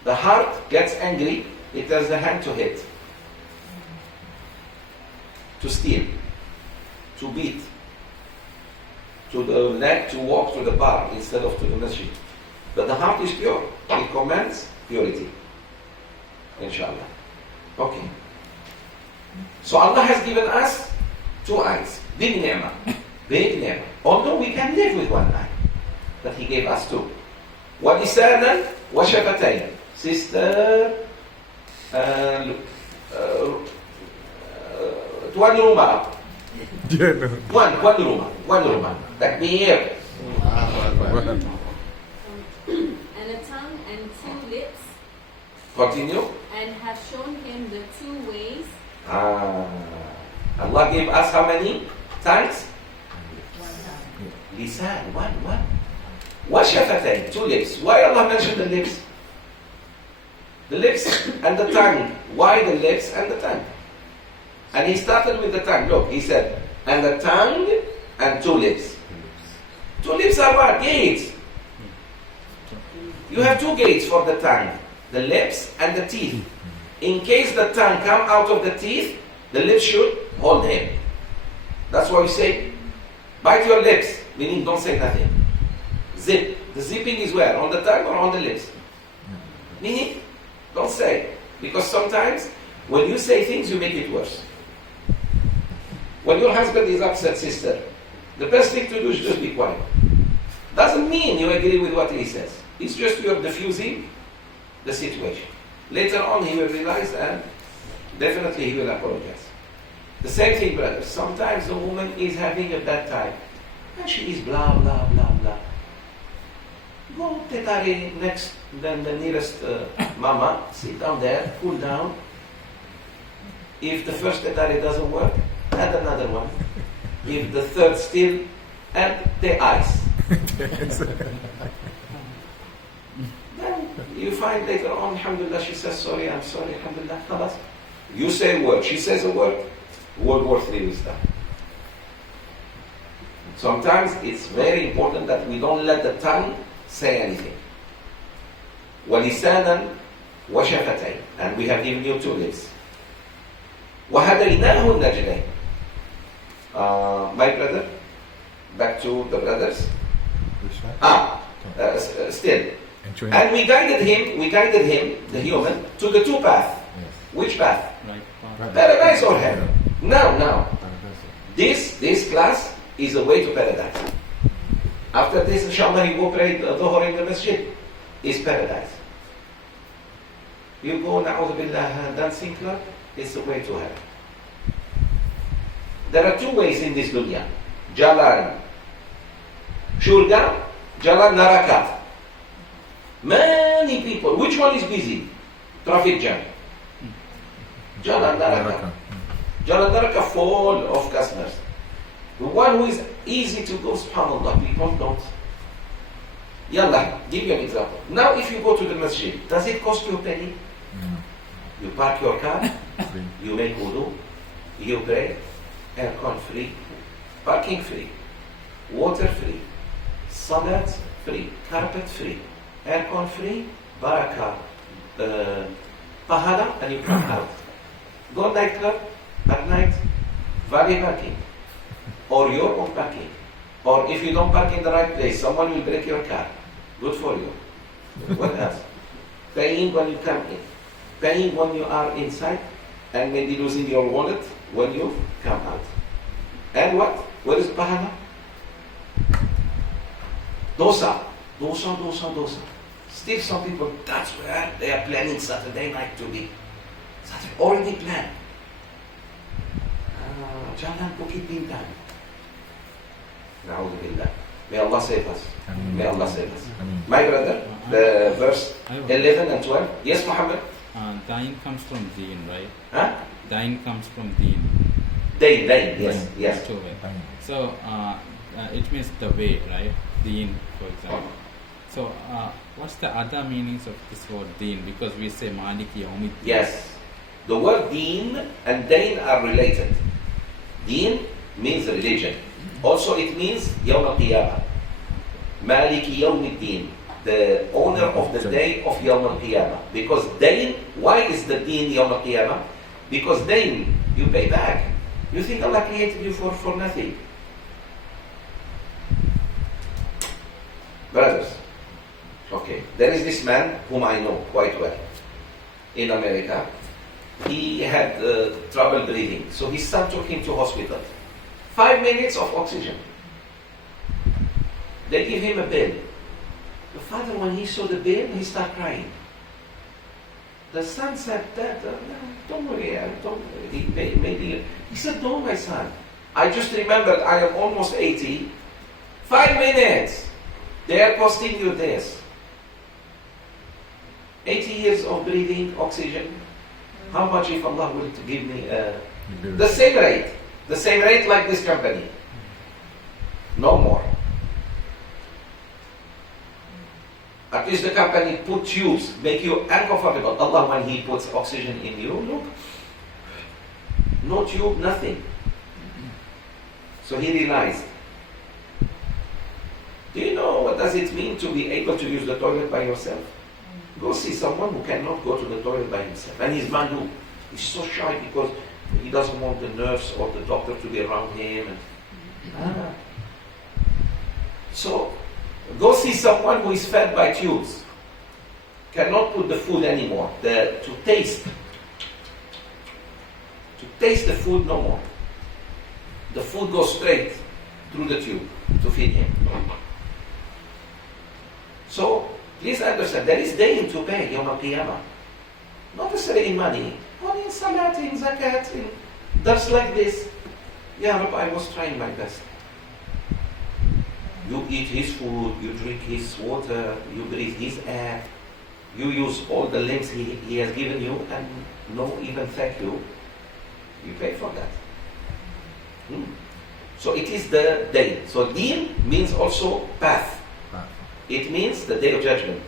The heart gets angry, it tells the hand to hit, to steal, to beat, to the leg to walk to the bar instead of to the masjid. But the heart is pure. It commands purity. Inshallah. Okay. So Allah has given us 2 eyes. Big ni'mah. Big ni'mah. Although we can live with 1 eye. But He gave us 2. وَلِسَانًا وَشَفَتَيْنِ. Sister, tuan rumah. One rumah. Takbir. And a tongue and 2 lips. Continue. And have shown him the 2 ways. Allah gave us how many tongues? Lisan, one. Washafatayn, 2 lips. Why Allah mentioned the lips? The lips and the tongue. Why the lips and the tongue? And He started with the tongue. Look, He said, and the tongue and 2 lips. 2 lips are what? Gates. You have 2 gates for the tongue. The lips and the teeth. In case the tongue come out of the teeth, the lips should hold him. That's why we say, bite your lips, meaning don't say nothing. Zip. The zipping is where? On the tongue or on the lips? Meaning, don't say. Because sometimes, when you say things, you make it worse. When your husband is upset, sister, the best thing to do is just be quiet. Doesn't mean you agree with what he says. It's just you're diffusing the situation. Later on, he will realize and definitely he will apologize. The same thing, brothers. Sometimes the woman is having a bad time and she is blah, blah, blah, blah. Go tetari next, then the nearest mama, sit down there, cool down. If the first tetari doesn't work, add another one. If the third still, add the ice. Then you find later on, alhamdulillah, she says, sorry, I'm sorry, alhamdulillah, khalas. You say a word, she says a word, World War III will start. Sometimes it's very important that we don't let the tongue say anything. وَلِسَانًا وَشَفَتَيْنِ. And we have given you 2 lips. وَهَدَيْنَاهُ النَّجْدَيْنِ. My brother, back to the brothers. Still. And we guided him, the human, to the 2 paths. Yes. Which path? Paradise or hell? Now. This class is a way to paradise. After this, inshallah, you go pray Dhuhr in the masjid. Is paradise. You go, na'udhu billah, dancing club, it's the way to hell. There are 2 ways in this dunya. Jalan Shurga, Jalan Naraka. Many people. Which one is busy? Traffic jam. Jalan Naraka. Jalan Naraka full of customers. The one who is easy to go, subhanAllah, people don't. Yallah, give you an example. Now if you go to the masjid, does it cost you a penny? You park your car, you make wudu, you pray, aircon free, parking free, water free, salat free, carpet free, aircon free, barakah, pahala, and you come out. Go nightclub at night, valley parking, or your own parking. Or if you don't park in the right place, someone will break your car. Good for you. What else? Paying when you come in. Paying when you are inside, and maybe losing your wallet when you come out. And what? What is pahala? Dosa. Still some people, that's where they are planning Saturday night to be. Saturday, already planned. Jangan Bukit Bintang. Na'udhu billah. May Allah save us. May Allah save us. My brother, the verse 11 and 12. Yes, Muhammad? Dine comes from deen, right? Huh? Dine comes from deen. Dine, yes, yes. To way. So it means the way, right? Deen, for example. So what's the other meanings of this word deen? Because we say Maliki Yawmiddin. Yes. The word deen and dain are related. Deen means religion. Also it means Yawm al-Qiyamah. Maliki Yawmiddin, the owner of the day of Yawm al-Qiyamah. Because dain, why is the deen Yawm al-Qiyamah? Because dain, you pay back. You think Allah created you for nothing. Brothers, okay, there is this man whom I know quite well in America. He had trouble breathing, so his son took him to hospital. 5 minutes of oxygen. They give him a bill. The father, when he saw the bill, he started crying. The son said, Dad, don't worry, maybe. He said, no, my son. I just remembered I am almost 80. 5 minutes. They are costing you this. 80 years of breathing, oxygen. How much if Allah will give me the same rate? The same rate like this company. No more. At least the company put tubes, make you uncomfortable. Allah, when He puts oxygen in you, look. No tube, nothing. So he realized. Do you know what does it mean to be able to use the toilet by yourself? Go see someone who cannot go to the toilet by himself. And he's Mandu. He's so shy because he doesn't want the nurse or the doctor to be around him. So, go see someone who is fed by tubes. Cannot put the food anymore. To taste the food no more. The food goes straight through the tube to feed him. So, please understand, there is dain to pay, Yawm al-Qiyamah. Not necessarily in money, only in salat, in zakat, in dars like this. Ya Rabbi, I was trying my best. You eat his food, you drink his water, you breathe his air, you use all the limbs he has given you, and no even thank you. You pay for that. So it is the day. So deen means also path. It means the day of judgment.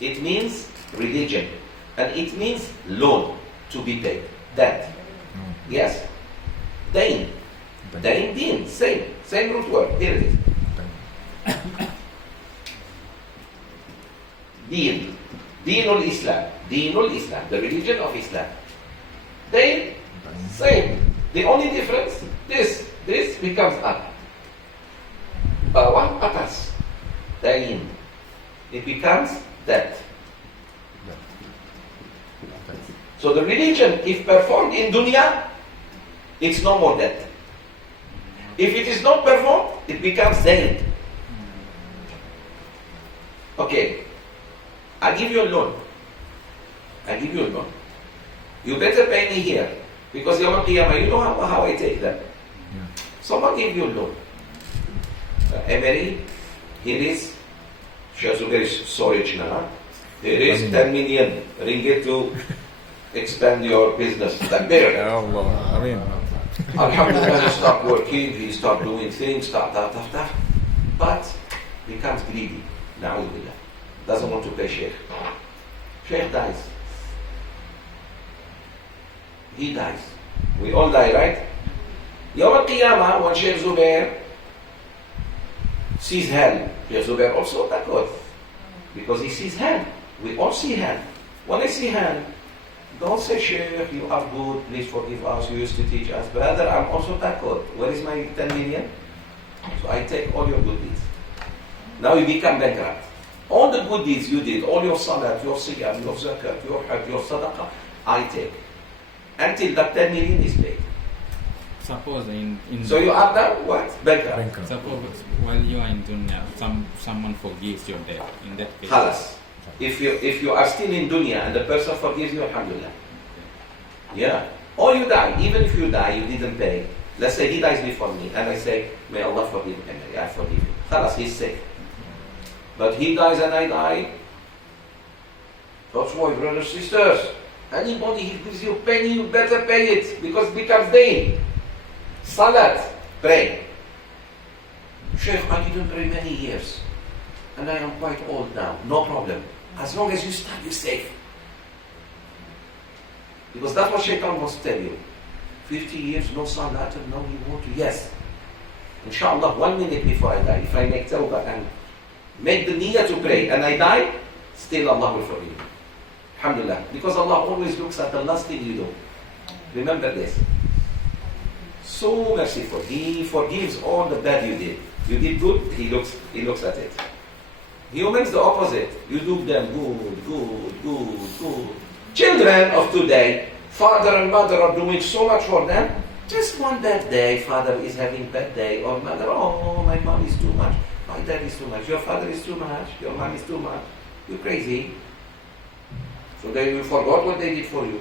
It means religion. And it means loan to be paid. That. Yes. Dain. Dain, deen. Same root word. Here it is. Deen. Deenul Islam. Deenul Islam. The religion of Islam. Dain. Same. The only difference, this becomes up. Bawah atas. Dain. It becomes that. So the religion, if performed in dunya, it's no more that. If it is not performed, it becomes zayd. Okay, I give you a loan. You better pay me here. Because Yawm al-Qiyamah, you know how I take that. Someone give you a loan. Emery, here is Sheikh Zoubir's storage now. Here is 10 million ringgit to expand your business. Takbir. Ya Allah. Amin. Alhamdulillah, he start working, he start doing things, start that, but becomes greedy. Na'udhu doesn't want to pay Sheikh. Sheikh dies. He dies. We all die, right? Yawm al-Qiyamah, when Sheikh Zoubir sees hell, Sheikh Zoubir also takut, because he sees hell. We all see hell. When I see hell, don't say, Sheikh, you are good, please forgive us, you used to teach us. Brother, I'm also takut. Where is my 10 million? So I take all your good deeds. Now you become bankrupt. All the good deeds you did, all your salat, your siyam, your zakat, your hajj, your sadaqah, I take. Until that 10 million is paid. Suppose in So you are now what? Bankrupt. suppose while you are in dunya, someone forgives your debt. In that case, Khalas. If you are still in dunya and the person forgives you, alhamdulillah. Yeah. Or you die. Even if you die, you didn't pay. Let's say he dies before me, and I say, may Allah forgive him. I forgive him. Khalas, he's safe. But he dies and I die. That's why, brothers, sisters, anybody who gives you penny, you better pay it, because it becomes deen. Salat, pray. Sheikh, I didn't pray many years, and I am quite old now. No problem. As long as you start, you're safe. Because that's what Shaitan wants to tell you. 50 years, no salat, and now you want to. Yes. Inshallah, 1 minute before I die, if I make tawbah and make the niyyah to pray, and I die, still Allah will forgive me. Alhamdulillah. Because Allah always looks at the last thing you do. Remember this. So merciful. He forgives all the bad you did. You did good, He looks at it. Humans, the opposite. You do them good. Children of today, father and mother are doing so much for them. Just one bad day, father is having bad day, or mother, oh, my mom is too much, my dad is too much, your father is too much, your mom is too much. You're crazy. So they will forget what they did for you.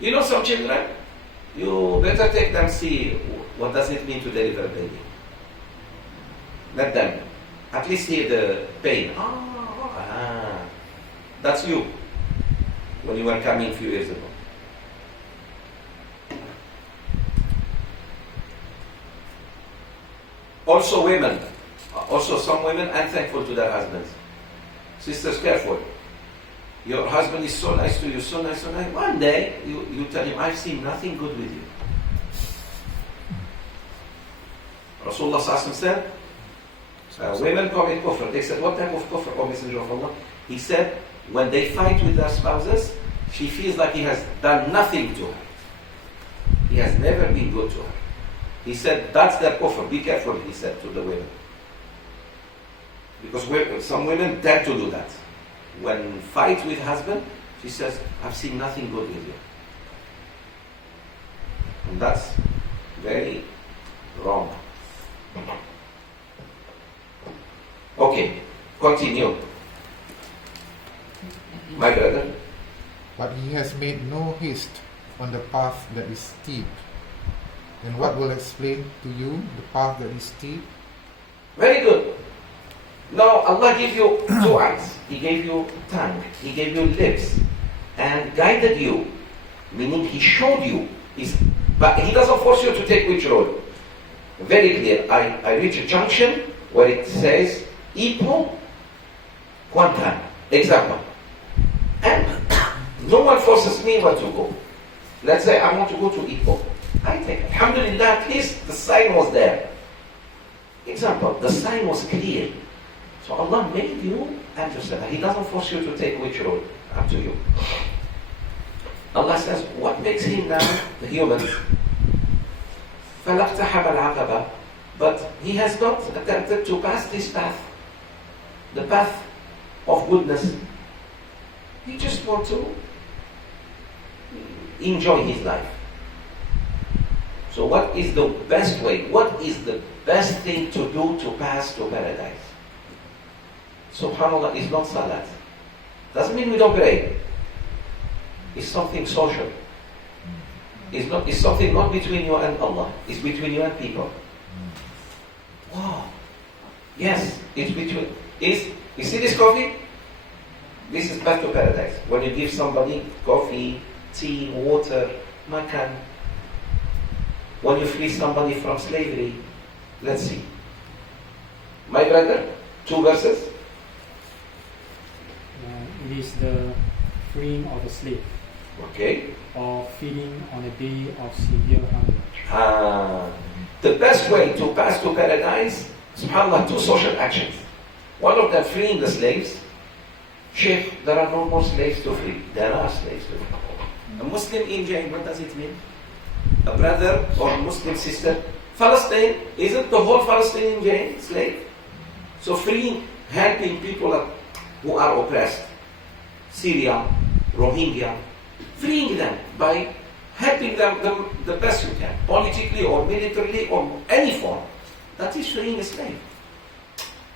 You know some children, you better take them see what does it mean to deliver a baby. Let them at least see the pain. That's you when you were coming a few years ago. Also women, some women unthankful to their husbands. Sisters, careful. Your husband is so nice to you, so nice. One day, you tell him, I've seen nothing good with you. Rasulullah said, women commit kufr. They said, what type of kufr, O Messenger of Allah? He said, when they fight with their spouses, she feels like he has done nothing to her. He has never been good to her. He said, that's their kufr. Be careful, he said to the women. Because some women tend to do that. When fight with husband, she says, I've seen nothing good with you. And that's very wrong. Okay, continue. My brother. But he has made no haste on the path that is steep. And what will explain to you the path that is steep? Very good. Now Allah gave you 2 eyes. He gave you tongue. He gave you lips. And guided you. Meaning He showed you. But He doesn't force you to take which road. Very clear. I reach a junction where it says Ipoh, Kuantan. Example. And no one forces me where to go. Let's say I want to go to Ipoh. I take it. Alhamdulillah, at least the sign was there. Example, the sign was clear. So Allah made you understand. He doesn't force you to take which road. Up to you. Allah says, what makes him now, the humans? فَلَقْتَحَمَ الْعَقَبَةِ. But he has not attempted to pass this path. The path of goodness. He just wants to enjoy his life. So what is the best way? What is the best thing to do to pass to paradise? SubhanAllah, is not salat. Doesn't mean we don't pray. It's something social. It's something not between you and Allah. It's between you and people. Wow. Yes, it's between. You see this coffee? This is path to paradise. When you give somebody coffee, tea, water, makan. When you free somebody from slavery, let's see. My brother, 2 verses. It is the freeing of a slave Okay. or feeding on a day of severe hunger. The best way to pass to paradise, subhanAllah, 2 social actions. One of them freeing the slaves. Sheikh, there are no more slaves to free. There are slaves to free. A Muslim in jail, what does it mean? A brother or Muslim sister. Palestine, isn't the whole Palestine in jail, slave? So freeing, helping people who are oppressed. Syria, Rohingya, freeing them by helping them the best you can, politically or militarily or any form. That is freeing a slave.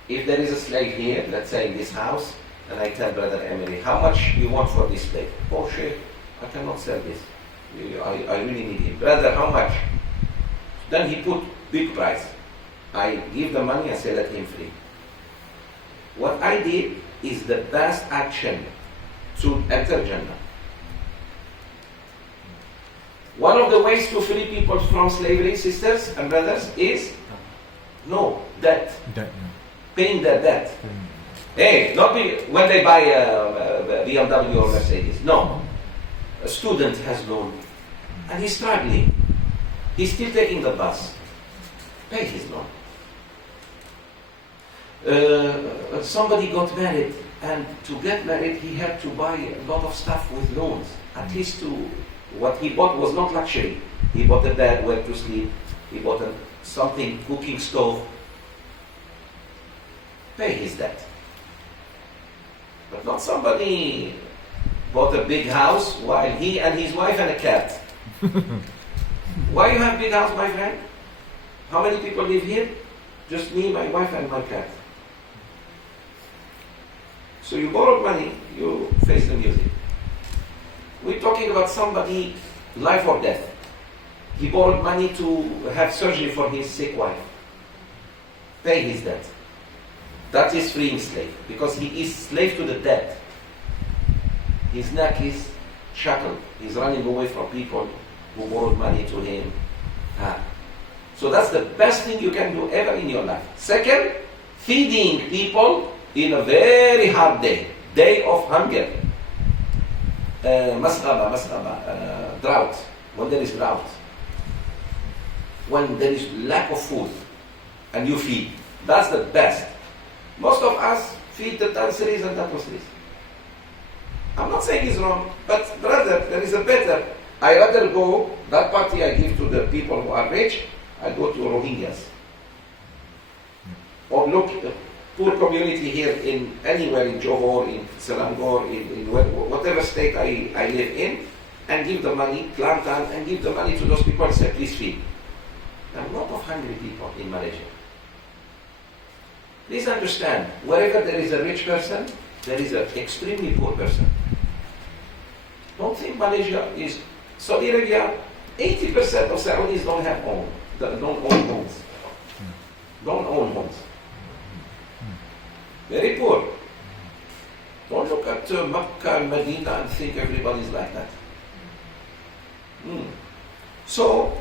If there is a slave here, let's say in this house, and I tell Brother Emery, how much you want for this slave? Oh, Sheikh, I cannot sell this. I really need it. Brother, how much? Then he put big price. I give the money, I say let him free. What I did is the best action to enter Jannah. One of the ways to free people from slavery, sisters and brothers, is debt. Paying their debt. Hey, not when they buy a BMW or Mercedes. No. A student has loan and he's struggling. He's still taking the bus. Pay his loan. Somebody got married, and to get married he had to buy a lot of stuff with loans. At least what he bought was not luxury. He bought a bed where to sleep. He bought something, cooking stove. Pay his debt. But not somebody bought a big house while he and his wife and a cat. Why you have big house, my friend? How many people live here? Just me, my wife and my cat. So you borrowed money, you face the music. We're talking about somebody, life or death. He borrowed money to have surgery for his sick wife. Pay his debt. That is freeing slave, because he is slave to the debt. His neck is shackled. He's running away from people who borrowed money to him. So that's the best thing you can do ever in your life. Second, feeding people in a very hard day of hunger. Drought. When there is drought. When there is lack of food and you feed. That's the best. Most of us feed the Tanseris and Tatosris. I'm not saying it's wrong, but brother, there is a better. I rather go, that party I give to the people who are rich, I go to Rohingyas. Or look, poor community here in anywhere in Johor, in Selangor, in whatever state I live in, and give the money, Kelantan, and give the money to those people and say, please feed. There are a lot of hungry people in Malaysia. Please understand, wherever there is a rich person, there is an extremely poor person. Don't think Malaysia is... Saudi Arabia, 80% of Saudis don't own homes. Don't own homes. Very poor. Don't look at Makkah and Medina and think everybody's like that. So,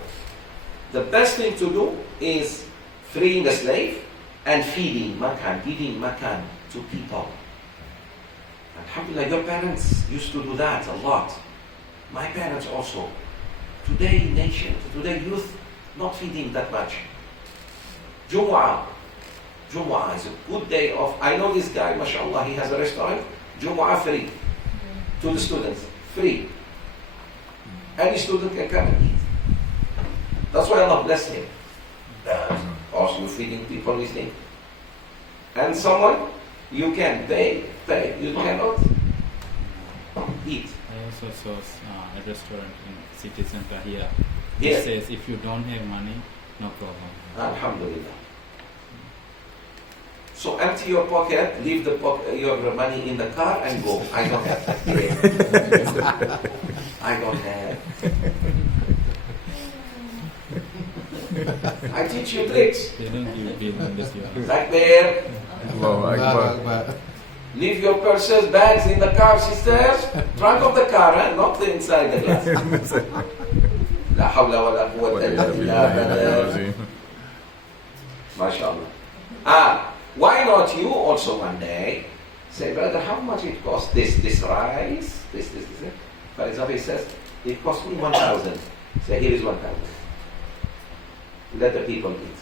the best thing to do is freeing a slave and feeding makan to people. Alhamdulillah, your parents used to do that a lot. My parents also. Today, today youth, not feeding that much. Jumu'ah is a good day of... I know this guy, mashallah, he has a restaurant. Jumu'ah free. To the students, free. Any student can come and eat. That's why Allah blessed him. Also, you're feeding people with him. And someone, you can pay. You cannot eat. I also saw a restaurant in city center here. Yes. It says if you don't have money, no problem. Alhamdulillah. So empty your pocket, leave your money in the car and go. I don't have that. I don't have. I teach you tricks. They don't give bill unless you are. Like there. Allahu Akbar. Leave your purses, bags in the car, sisters. Trunk of the car, not inside the glass. La hawla wa la quwwata illa billah. MashaAllah. Why not you also one day say, brother, how much it costs? This rice, this. For example, he says, it cost me 1,000. Say, here is 1,000. Let the people eat.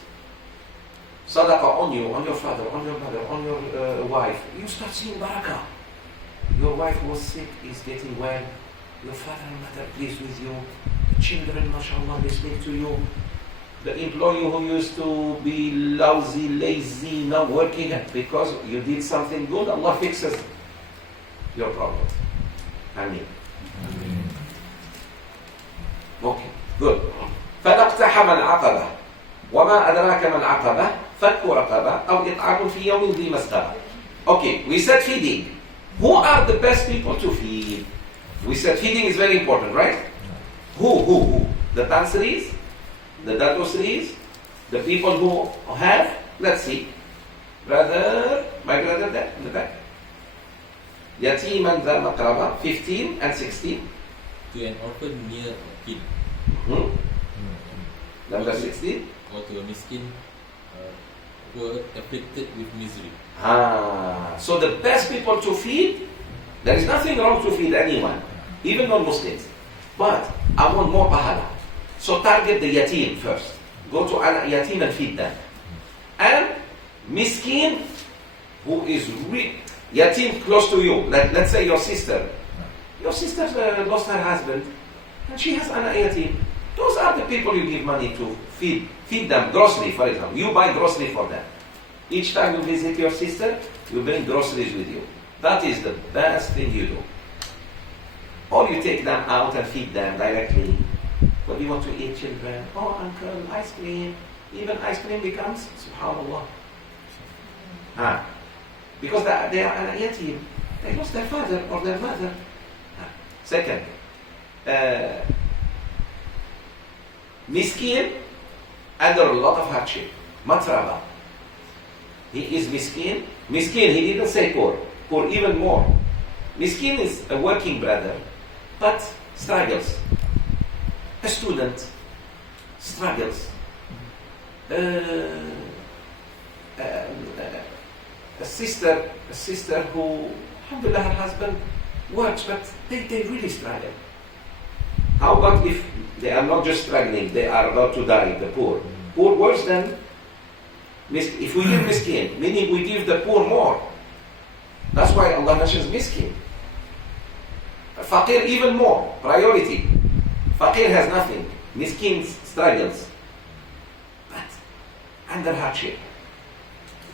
Sadaqah on you, on your father, on your mother, on your wife. You start seeing barakah. Your wife was sick, is getting well. Your father and mother pleased with you. The children, mashallah, listening to you. The employee who used to be lousy, lazy, not working, because you did something good, Allah fixes your problem. Ameen. Okay, good. فَلَقْتَحَمَ الْعَقَبَةِ وَمَا أَدْرَاكَ مَا الْعَقَبَةِ فَكُّ رَقَبَةٍ أَوْ إِطْعَامٌ فِي يَوْمٍ ذِي مَسْغَبَةٍ. Okay, we said feeding. Who are the best people to feed? We said feeding is very important, right? Who? The Tansaris? The Datosaris? The people who have? Let's see. Brother, my brother there in the back. Yatiman dha maqraba, 15 and 16. To an orphan near a kin. Number 16. Or to a miskin who afflicted with misery. So the best people to feed, there is nothing wrong to feed anyone, even non-Muslims. But I want more pahala. So target the yatim first. Go to yatim and feed them. And miskin, who is yatim close to you. Let's say your sister. Your sister lost her husband, and she has ana yatim. Those are the people you give money to feed them grocery, for example. You buy grocery for them. Each time you visit your sister, you bring groceries with you. That is the best thing you do. Or you take them out and feed them directly. What do you want to eat, children? Oh, uncle, ice cream. Even ice cream becomes, subhanallah. Because they are an yatim. They lost their father or their mother. Second, miskin, under a lot of hardship. Matraba. He is miskin. Miskin, he didn't say poor. Poor even more. Miskin is a working brother, but struggles. A student struggles. A sister who, alhamdulillah, her husband works, but they really struggle. How about if they are not just struggling, they are about to die, the poor? Poor worse than if we give miskin, meaning we give the poor more. That's why Allah mentions miskin. Faqir even more, priority. Faqir has nothing. Miskin struggles. But under hardship.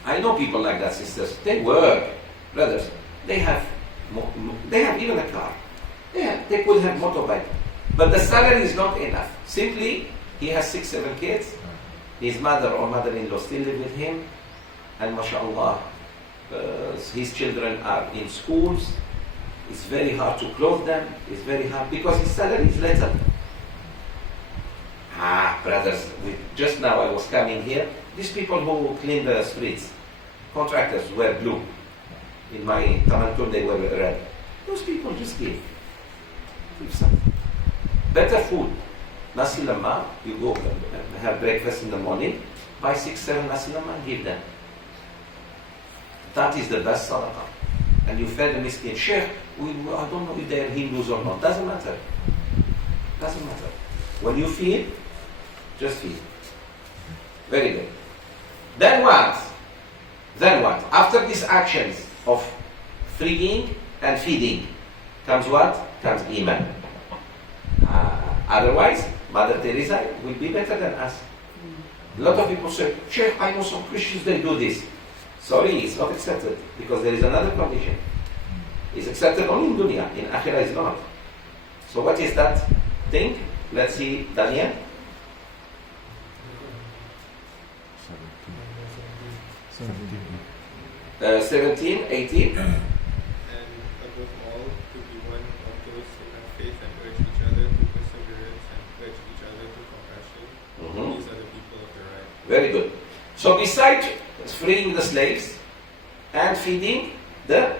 I know people like that, sisters. They work, brothers. They have even a car. They could have motorbike. But the salary is not enough. Simply, he has 6-7 kids. His mother or mother-in-law still live with him. And mashallah, his children are in schools. It's very hard to clothe them. It's very hard because his salary is little. Brothers, just now I was coming here. These people who clean the streets, contractors wear blue. In my Tamantul they were red. Those people just give something. Better food. Nasi lemak, you go have breakfast in the morning, buy 6-7 nasi lemak and give them. That is the best sadaqah. And you fed the miskin. Sheikh, I don't know if they are Hindus or not. Doesn't matter. Doesn't matter. When you feed, just feed. Very good. Then what? After these actions of freeing and feeding, comes what? Comes Iman. Otherwise, Mother Teresa will be better than us. A lot of people say, Sheikh, I know some Christians, they do this. Sorry, it's not accepted. Because there is another condition. It's accepted only in dunya. In akhirah it's not. So what is that thing? Let's see, Daniel. 17, 18. And above all, to be one of those who have faith and urge each other to perseverance and urge each other to compassion. These are the people of the right. Very good. So besides freeing the slaves and feeding the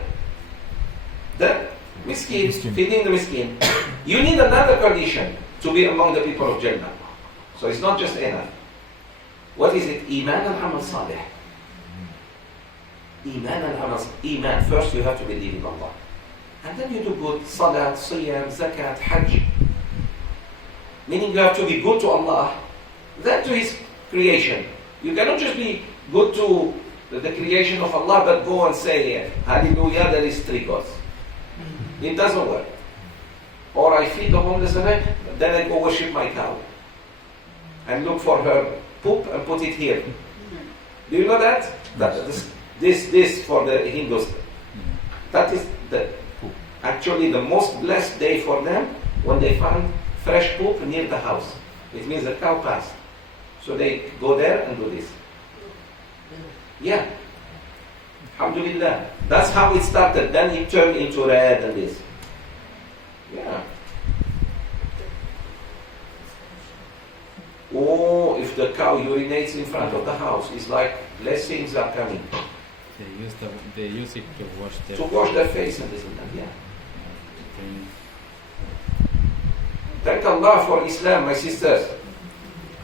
The miskin, feeding the miskin. You need another condition to be among the people of Jannah. So it's not just enough. What is it? Iman and amal salih. Iman and amal salih. Iman, first you have to believe in Allah. And then you do good. Salat, siyam, zakat, hajj. Meaning you have to be good to Allah, then to His creation. You cannot just be good to the creation of Allah, but go and say, hallelujah, there is 3 gods. It doesn't work. Or I feed the homeless, then I go worship my cow. And look for her poop and put it here. Do you know that? This for the Hindus. That is actually the most blessed day for them when they find fresh poop near the house. It means the cow passed. So they go there and do this. Yeah. Alhamdulillah. That's how it started. Then it turned into red and this. Yeah. Oh, if the cow urinates in front of the house, it's like blessings are coming. They use it to wash their face and this and that. Yeah. Thank Allah for Islam, my sisters.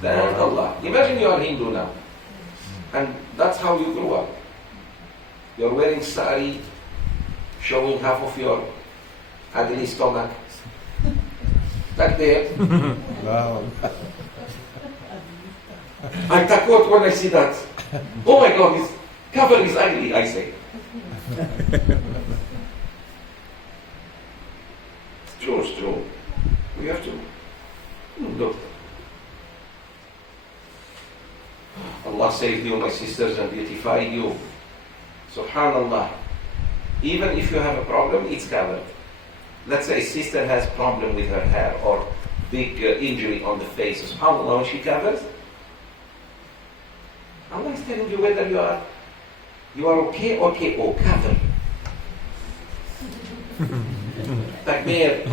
Thank Allah. Imagine you are Hindu now. And that's how you grew up. You're wearing sari, showing half of your ugly stomach. Back there. Wow. I takut when I see that. Oh my God, his cover is ugly, I say. It's true. We have to look. Allah saved you, my sisters, and beautified you. Subhanallah. Even if you have a problem, it's covered. Let's say a sister has problem with her hair or big injury on the face. Subhanallah, when she covers, Allah is telling you whether you are okay or KO. Cover. Takbir.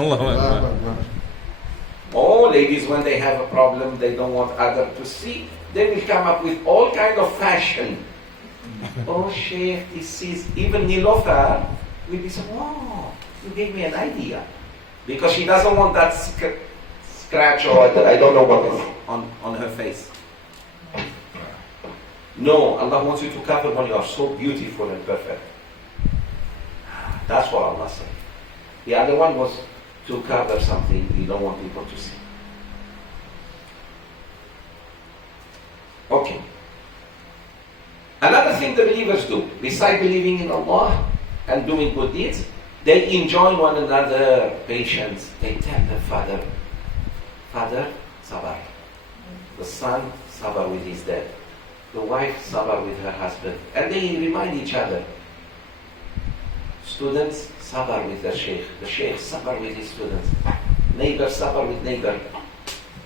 Oh, ladies, when they have a problem, they don't want others to see. They will come up with all kind of fashion. Oh, Sheikh, this is even Nilofa will be saying, "Oh, you gave me an idea," because she doesn't want that scratch or I don't know what is on her face. No, Allah wants you to cover when you are so beautiful and perfect. That's what Allah said. The other one was to cover something you don't want people to see. Okay. Another thing the believers do, besides believing in Allah and doing good deeds, they enjoin one another, patience. They tell their Father, sabar. The son, sabar with his dad. The wife, sabar with her husband. And they remind each other. Students, sabar with their sheikh. The sheikh, sabar with his students. Neighbor, sabar with neighbor.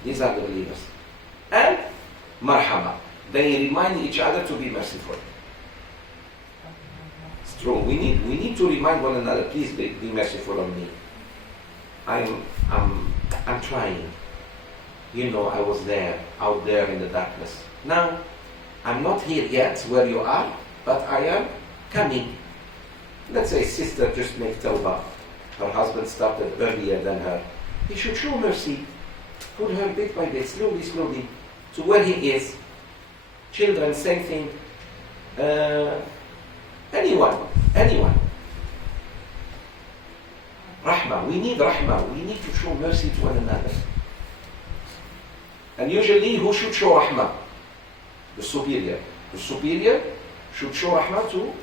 These are the believers. And marhama. They remind each other to be merciful. It's true. We need to remind one another. Please be merciful on me. I'm trying. You know, I was there, out there in the darkness. Now, I'm not here yet where you are, but I am coming. Let's say sister just make tawbah. Her husband started earlier than her. He should show mercy. Put her bit by bit, slowly, to where he is. Children, same thing. Anyone. Rahmah. We need rahmah. We need to show mercy to one another. And usually, who should show rahmah? The superior. The superior should show rahmah to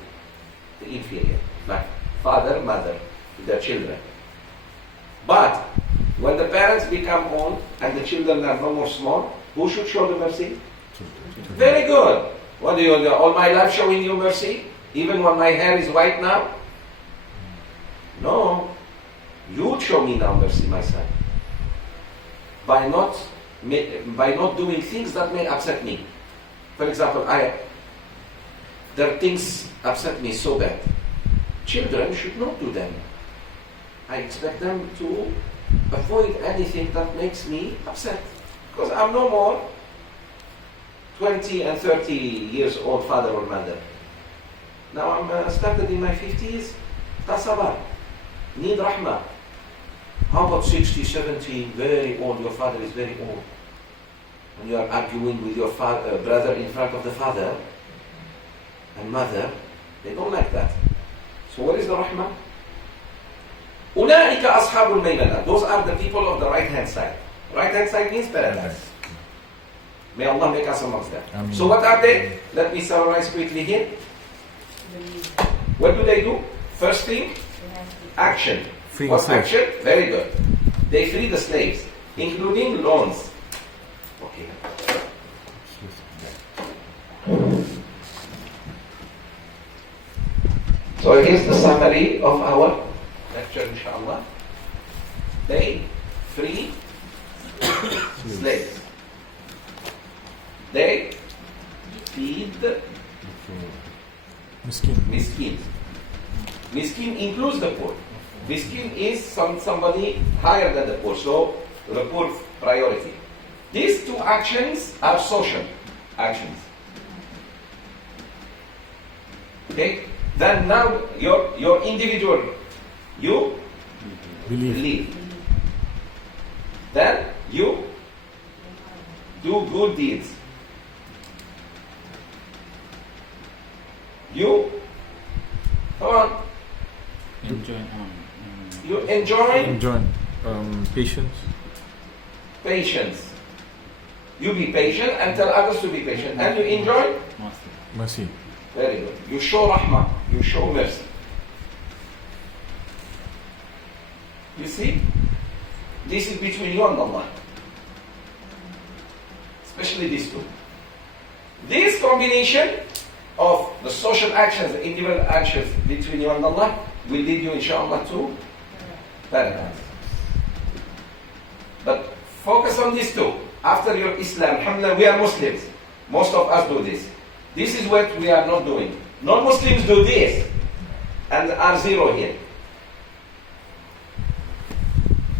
the inferior. Like father, mother, to their children. But when the parents become old and the children are no more small, who should show the mercy? Very good. What do you do? All my life showing you mercy? Even when my hair is white now? No. You show me now mercy, my son. By not doing things that may upset me. For example, there are things upset me so bad. Children should not do them. I expect them to avoid anything that makes me upset. Because I'm no more 20 and 30 years old father or mother. Now I'm started in my 50s. Tasabar. need rahmah. How about 60, 70, very old, your father is very old, and you are arguing with your brother in front of the father and mother? They don't like that. So what is the rahmah? أُولَٰئِكَ أَصْحَابُ الْمَيْمَنَةِ. Those are the people of the right hand side. Right hand side means paradise. May Allah make us amongst them. Ameen. So what are they? Let me summarize quickly here. What do they do? First thing, action. Freeing What slaves. action? Very good. They free the slaves, including loans. Okay. So here's the summary of our lecture, inshallah. They free slaves. They feed Miskin. miskin. Miskin includes the poor. Miskin is somebody higher than the poor, so the poor priority. These two actions are social actions. Okay? Then now your individual, you believe. Then you do good deeds. You, come on, Enjoy. you enjoy Patience. patience. You be patient and tell others to be patient. And you enjoy? Mercy. Very good. You show rahmah. You show mercy. You see? This is between you and Allah. Especially these two. This combination of the social actions, the individual actions between you and Allah will lead you, inshallah, to paradise. But focus on these two. After your Islam, alhamdulillah, we are Muslims. Most of us do this. This is what we are not doing. Non-Muslims do this and are zero here.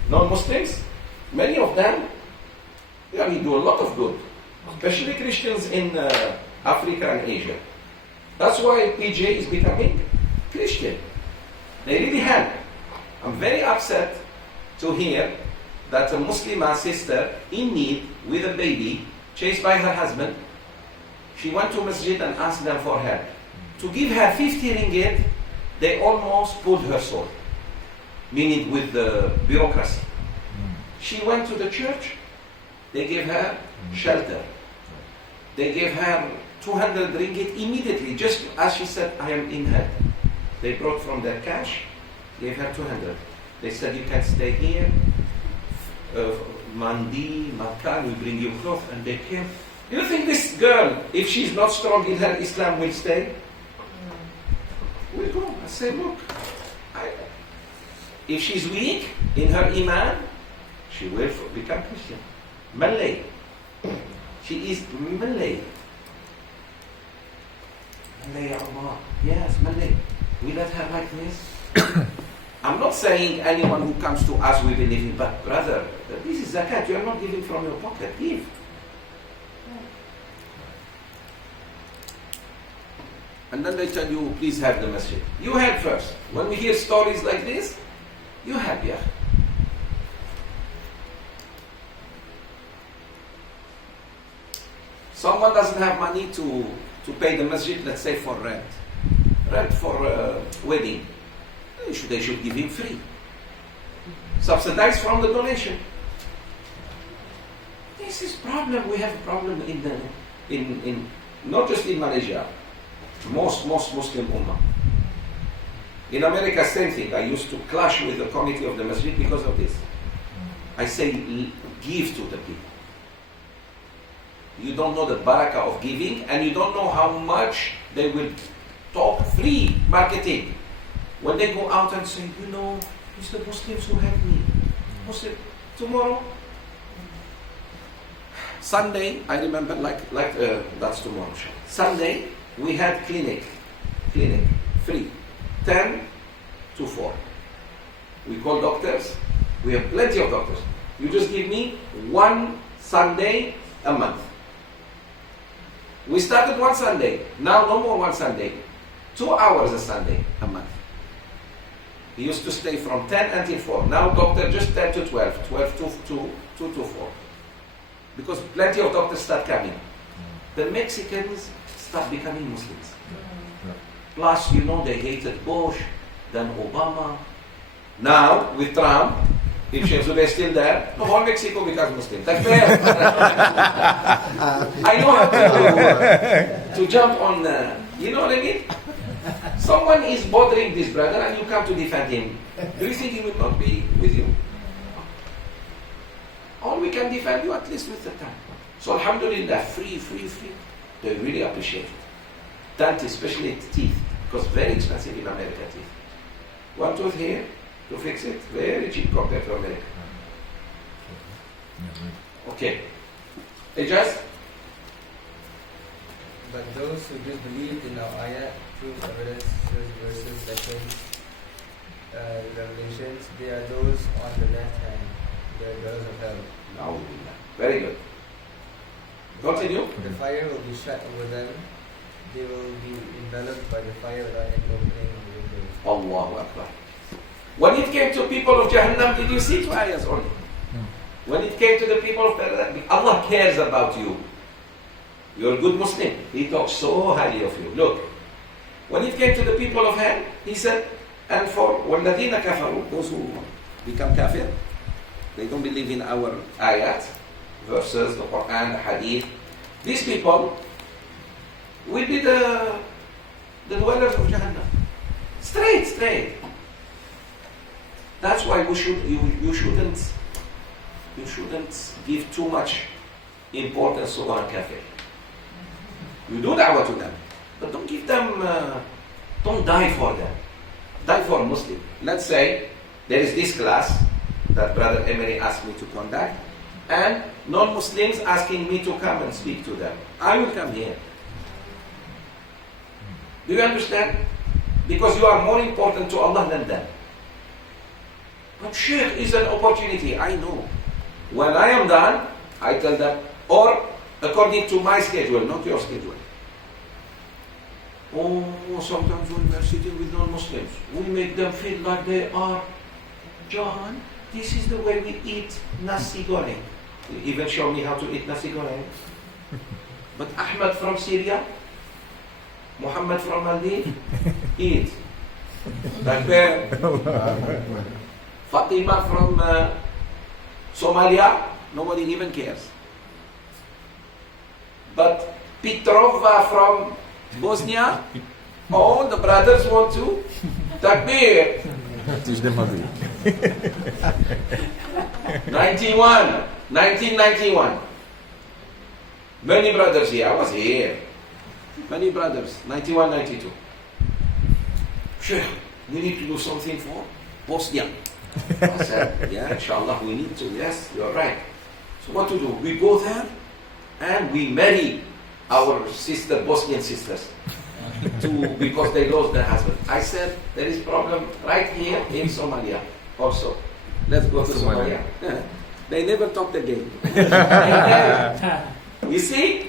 Non-Muslims, many of them, they do a lot of good. Especially Christians in Africa and Asia. That's why PJ is becoming Christian. They really help. I'm very upset to hear that a Muslimah sister in need with a baby, chased by her husband, she went to masjid and asked them for help. To give her 50 ringgit, they almost pulled her soul. Meaning with the bureaucracy. She went to the church, they gave her shelter. They gave her 200 ringgit immediately, just as she said, I am in hell. They brought from their cash, gave her 200. They said, you can stay here. Mandi, Makan, we bring you clothes, and they came. You think this girl, if she's not strong in her Islam, will stay? Will go. I say, look, if she's weak in her Iman, she will become Christian. Malay. She is Malay. Malay Allah. Yes, Malay. We let her like this. I'm not saying anyone who comes to us we believe in, but brother, this is zakat. You are not giving from your pocket. Give. And then they tell you, please help the masjid. You help first. When we hear stories like this, you help, yeah. Someone doesn't have money to pay the masjid, let's say for rent. Rent for a wedding. They should give him free. Subsidized from the donation. This is problem. We have a problem in not just in Malaysia. Most Muslim ummah. In America, same thing. I used to clash with the committee of the masjid because of this. I say, give to the people. You don't know the barakah of giving, and you don't know how much they will talk free marketing. When they go out and say, you know, it's the Muslims who help me. Muslim, tomorrow, Sunday, I remember that's tomorrow. Sunday, we had clinic, free, 10 to 4. We call doctors. We have plenty of doctors. You just give me one Sunday a month. We started one Sunday. Now no more one Sunday. 2 hours a Sunday a month. He used to stay from 10 until 4. Now doctor just 10 to 12, 12 to 2 to 4. Because plenty of doctors start coming. The Mexicans start becoming Muslims. Plus, they hated Bush, then Obama. Now, with Trump, if Sheikh Zoubir is still there, the whole Mexico becomes Muslim. That's fair. I know how to jump on, you know what I mean? Someone is bothering this brother and you come to defend him. Do you think he will not be with you? Or we can defend you at least with the time. So alhamdulillah, free. They really appreciate it. Dentist, especially teeth, because very expensive in America, teeth. One tooth here to fix it, very cheap compared to America. Okay. Ijaz? But those who disbelieve in our ayat, truth, evidence, verses, lessons, revelations, they are those on the left hand. They are those of hell. Very good. Continue. The fire will be shut over them. They will be enveloped by the fire without any opening in the windows. Allahu Akbar. When it came to people of Jahannam, did you see 2 ayahs only? When it came to the people of Paradise, Allah cares about you. You're a good Muslim. He talks so highly of you. Look, when it came to the people of hell, He said, and for وَالَّذِينَ كَفَرُوا, those who become kafir, they don't believe in our ayat, verses, the Quran, the Hadith. These people will be the dwellers of Jahannam. Straight. That's why you shouldn't give too much importance to one kafir. You do da'wah to them, but don't give them, don't die for them. Die for a Muslim. Let's say there is this class that Brother Emery asked me to conduct, and non-Muslims asking me to come and speak to them. I will come here. Do you understand? Because you are more important to Allah than them. But Sheikh is an opportunity, I know. When I am done, I tell them, or according to my schedule, not your schedule. Oh, sometimes when we are sitting with non-Muslims, we make them feel like they are, John, this is the way we eat nasi goreng. They even show me how to eat nasi goreng. But Ahmad from Syria, Muhammad from Maldives, eat. Like Fatima from Somalia, nobody even cares. But Petrova from Bosnia, all the brothers want to Takbir. Teach them how to eat. 1991. Many brothers here. I was here. Many brothers. 91, 92. Sheikh, we need to do something for Bosnia. I said, yeah, inshallah, we need to. Yes, you're right. So what to do? We go there and we marry our Bosnian sisters because they lost their husband. I said, there is problem right here in Somalia also. Let's go to Somalia. They never talked again. You see?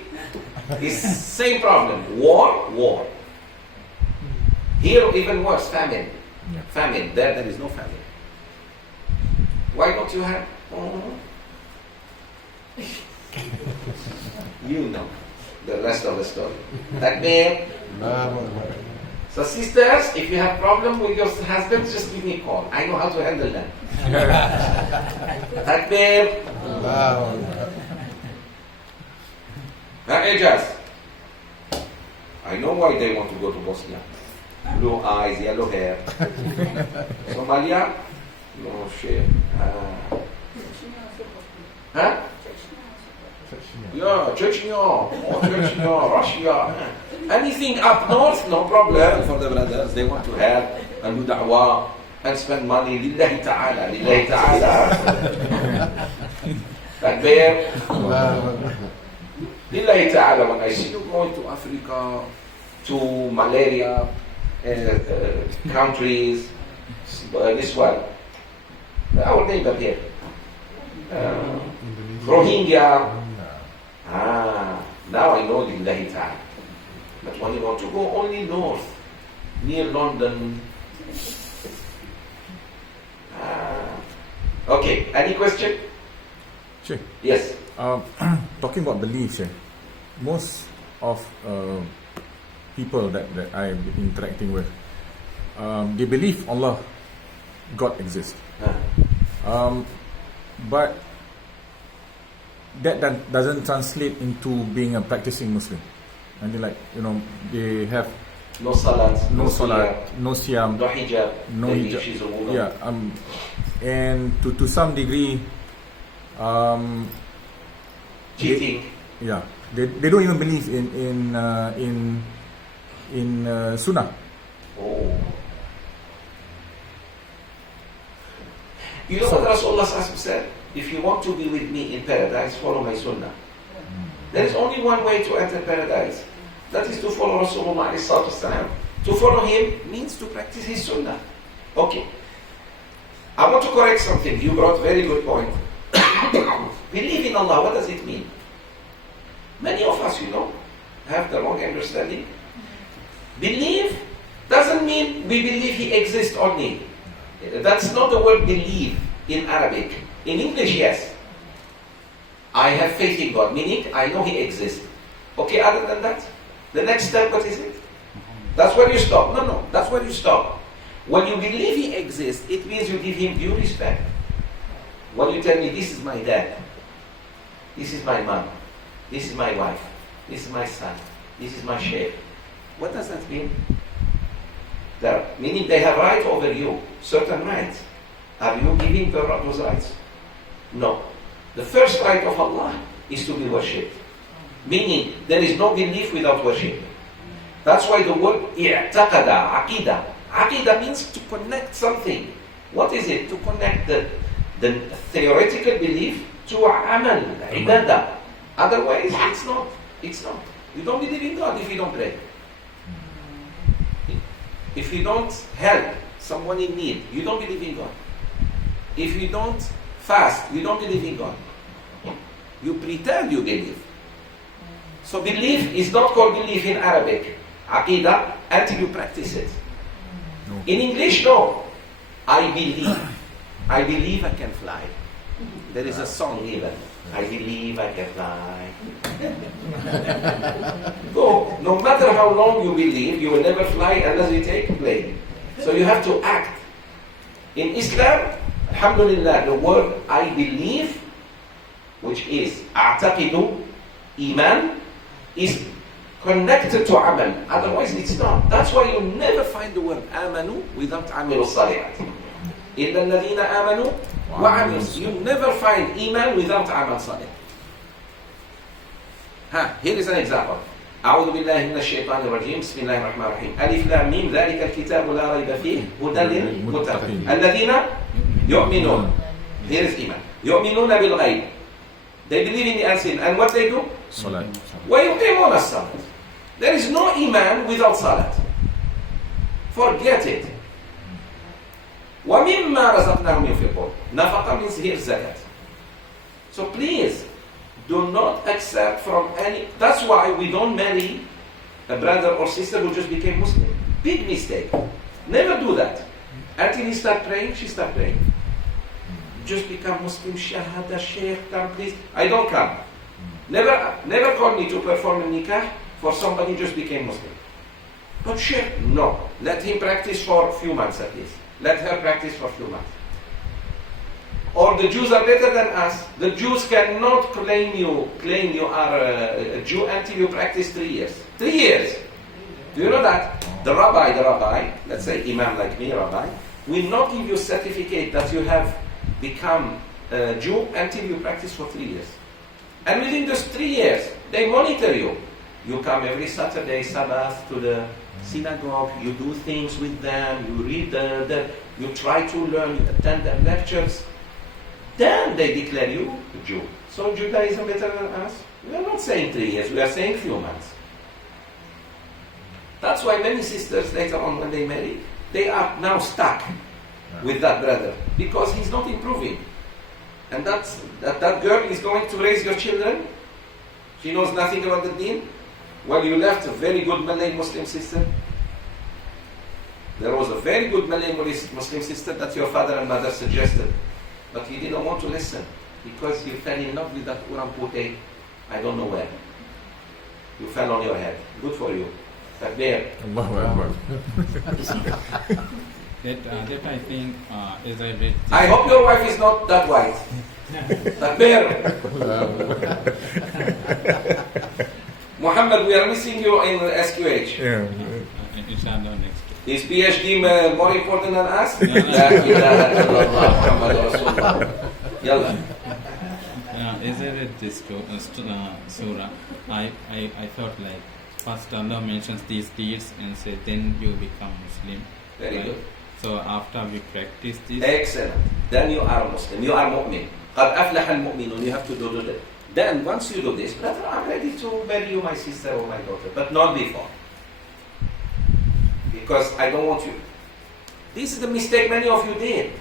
It's same problem. War. Here even worse, famine. Famine. There is no famine. Why don't you have? You know the rest of the story. Takbir. So sisters, if you have problem with your husbands, just give me a call. I know how to handle them. Takbir. Ijaz. I know why they want to go to Bosnia. Blue eyes, yellow hair. Somalia? No shit. Huh? Yeah, Chechnya, Russia. Anything up north, no problem for the brothers. They want to help and do da'wah and spend money. Lillahi ta'ala. Takbir. Lillahi ta'ala. When I see you going to Africa, to malaria countries, this one, our neighbor here, Rohingya. Now I know Lillahi ta'ala. But when you want to go only north, near London, Okay, any question? Sheikh, Yes. talking about belief, Sheikh, most of people that I'm interacting with, they believe Allah, God exists. But that doesn't translate into being a practicing Muslim. And they like, they have No salat, no salat, no siyam, no hijab, no maybe hijab. she's a woman. Yeah, and to some degree, Cheating. They don't even believe in Sunnah. Oh. You know what Rasulullah said? If you want to be with me in paradise, follow my sunnah. There is only one way to enter paradise. That is to follow Rasulullah ﷺ. To follow him means to practice his sunnah. Okay. I want to correct something. You brought a very good point. Believe in Allah, what does it mean? Many of us, have the wrong understanding. Believe doesn't mean we believe he exists only. That's not the word believe in Arabic. In English, yes. I have faith in God, meaning I know he exists. Okay, other than that, the next step, what is it? That's where you stop. No, that's where you stop. When you believe he exists, it means you give him due respect. When you tell me, this is my dad, this is my mom, this is my wife, this is my son, this is my sheikh, what does that mean? Meaning they have right over you, certain rights. Are you giving those rights? No. The first right of Allah is to be worshipped. Meaning, there is no belief without worship. That's why the word i'taqada, aqidah. Aqidah means to connect something. What is it? To connect the theoretical belief to amal, ibadah. Otherwise, it's not. You don't believe in God if you don't pray. If you don't help someone in need, you don't believe in God. If you don't fast, you don't believe in God. You pretend you believe. So belief is not called belief in Arabic, aqidah, until you practice it. No. In English, no. I believe I can fly. There is a song even. I believe I can fly. No matter how long you believe, you will never fly unless you take a plane. So you have to act. In Islam, alhamdulillah, the word I believe, which is a'taqidu, iman, is connected to amal. Otherwise it's not. That's why you never find the word amanu without amilu salihat. Illa alladhina amanu wa amilu. You never find iman without amal salih. Here is an example. أعوذ بالله من الشيطان الرجيم بسم الله الرحمن الرحيم ألف لام ميم ذلك الكتاب لا ريب فيه هدى للمتقين الذين يؤمنون. Here is iman. يؤمنون بالغيب. They believe in the unseen. And what they do? Salat. وَيُقِيمُونَ الصَّلَاةِ. There is no iman without salat. Forget it. وَمِمَّا رَزَقْنَاهُمْ يُنْفِقُونَ. Nafaqa means here zakat. So please, do not accept from any... That's why we don't marry a brother or sister who just became Muslim. Big mistake. Never do that. Until he start praying, she start praying. Just become Muslim, shahada, sheikh, come please. I don't come. Never call me to perform a nikah for somebody who just became Muslim. But sheikh, no. Let him practice for a few months at least. Let her practice for a few months. Or the Jews are better than us. The Jews cannot claim you are a Jew until you practice 3 years. 3 years. Do you know that? The rabbi, let's say imam like me, rabbi, will not give you a certificate that you have become a Jew until you practice for 3 years. And within those 3 years, they monitor you. You come every Saturday, Sabbath to the synagogue, you do things with them, you read you try to learn, you attend their lectures. Then they declare you a Jew. So Judaism better than us? We are not saying 3 years, we are saying few months. That's why many sisters later on when they marry, they are now stuck with that brother because he's not improving. And that girl is going to raise your children. She knows nothing about the deen. Well, you left a very good Malay Muslim sister. There was a very good Malay Muslim sister that your father and mother suggested. But you didn't want to listen because you fell in love with that urampute, I don't know where. You fell on your head. Good for you. Takbir. Allahu Akbar. That I think, as I read. I hope your wife is not that white. Takbir. Muhammad, we are missing you in SQH. Yeah. Inshallah next. Is PhD more important than us? No. La ilaha illallah Muhammad Rasulullah. Yalla. As I read this surah, I thought like first Allah mentions these deeds and say then you become Muslim. Very right? good. So after we practice this, Excellent. Then you are a Muslim. You are mu'min. قَدْ أَفْلَحَ الْمُؤْمِنُونَ. You have to do that. Then once you do this, brother, I'm ready to marry you, my sister or my daughter, but not before. Because I don't want you. This is the mistake many of you did.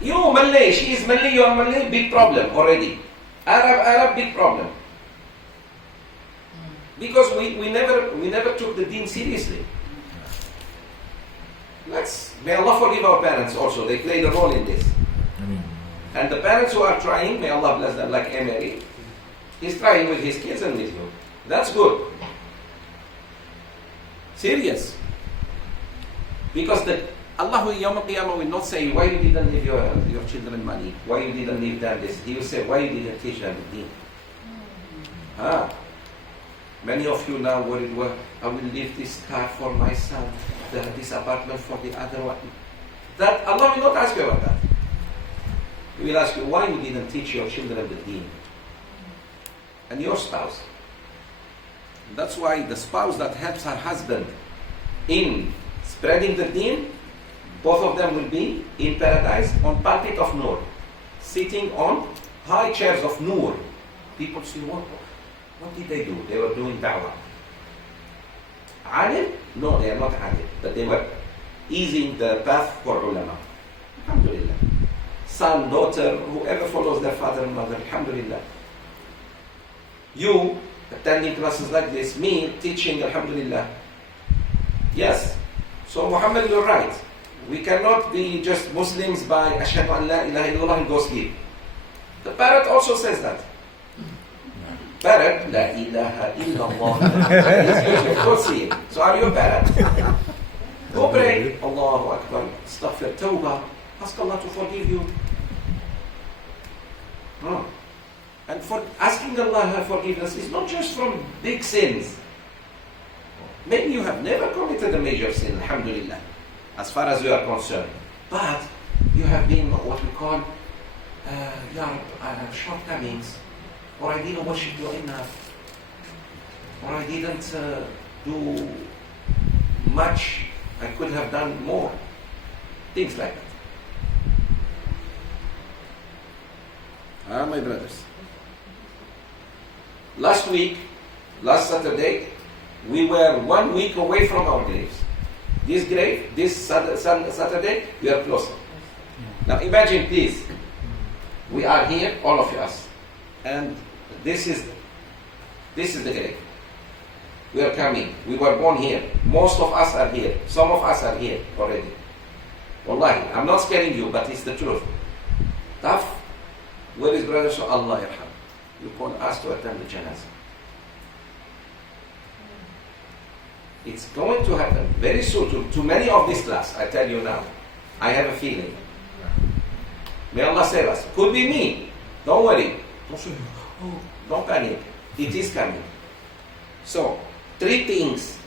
You Malay, she is Malay, you are Malay, big problem already. Arab, big problem. Because we never took the deen seriously. May Allah forgive our parents also, they played a role in this. And the parents who are trying, may Allah bless them, like Emery, he's trying with his kids and with you. That's good. Serious. Because Allah Yawm al-Qiyamah will not say, why you didn't leave your children money? Why you didn't leave them this? He will say, why you didn't teach them the deen? Many of you now worried, well, I will leave this car for my son, this apartment for the other one. That Allah will not ask you about that. He will ask you why you didn't teach your children the deen. And your spouse. That's why the spouse that helps her husband in spreading the deen, both of them will be in paradise on pulpit of Nur, sitting on high chairs of Nur. People say, what did they do? They were doing da'wah. Alim? No, they are not alim, but they were easing the path for ulama. Alhamdulillah. Son, daughter, whoever follows their father and mother, alhamdulillah. You attending classes like this, me teaching, alhamdulillah. Yes. So Muhammad, you're right. We cannot be just Muslims by Ashhadu an la ilaha illallah and go sleep. The parrot also says that. Parrot, la ilaha illallah. Go see it. So are you a parrot? Go pray. Allahu Akbar. Astaghfir. Tawbah. Ask Allah to forgive you. No. And for asking Allah forgiveness is not just from big sins. Maybe you have never committed a major sin, alhamdulillah, as far as you are concerned. But you have been what we call shortcomings. Or I didn't worship you enough. Or I didn't do much. I could have done more. Things like that. My brothers. Last Saturday, we were 1 week away from our graves. This grave, this Saturday, we are closer. Now imagine please, we are here, all of us, and this is the grave. We are coming. We were born here. Most of us are here. Some of us are here already. Wallahi, I'm not scaring you, but it's the truth. Tough. Where is brother? So Allah yarham. You call us to attend the janazah. It's going to happen very soon to many of this class. I tell you now. I have a feeling. May Allah save us. Could be me. Don't worry. Don't panic. It is coming. So, 3 things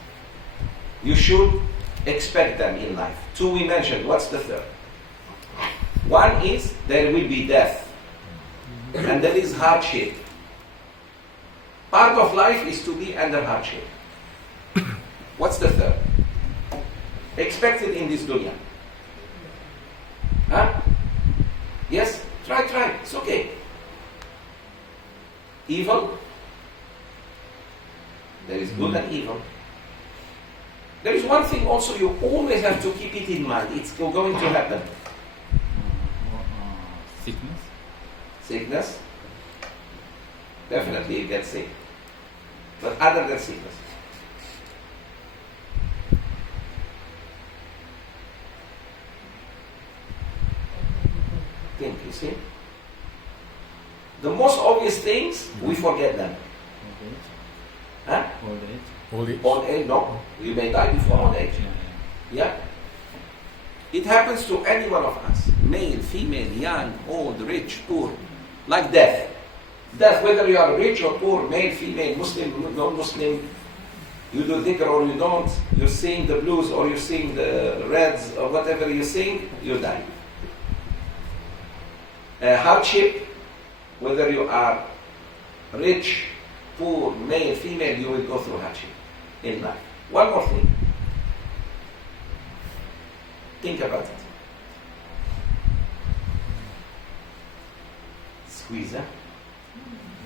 you should expect them in life. 2 we mentioned. What's the third? 1 is there will be death. And there is hardship. Part of life is to be under hardship. What's the third? Expect it in this dunya. Huh? Yes? Try. It's okay. Evil. There is good and evil. There is one thing also you always have to keep it in mind. It's going to happen. Sickness. Definitely you get sick. But other than sickness. Think. you see? The most obvious things, we forget them. Old age. Huh? Old age. Old age. Old age, no. You may die before old age. Yeah? It happens to any one of us. Male, female, young, old, rich, poor. Like death. Death, whether you are rich or poor, male, female, Muslim, non-Muslim, you do dhikr or you don't, you sing the blues or you sing the reds or whatever you sing, you die. Hardship, whether you are rich, poor, male, female, you will go through hardship in life. One more thing. Think about it. Squeeze, huh?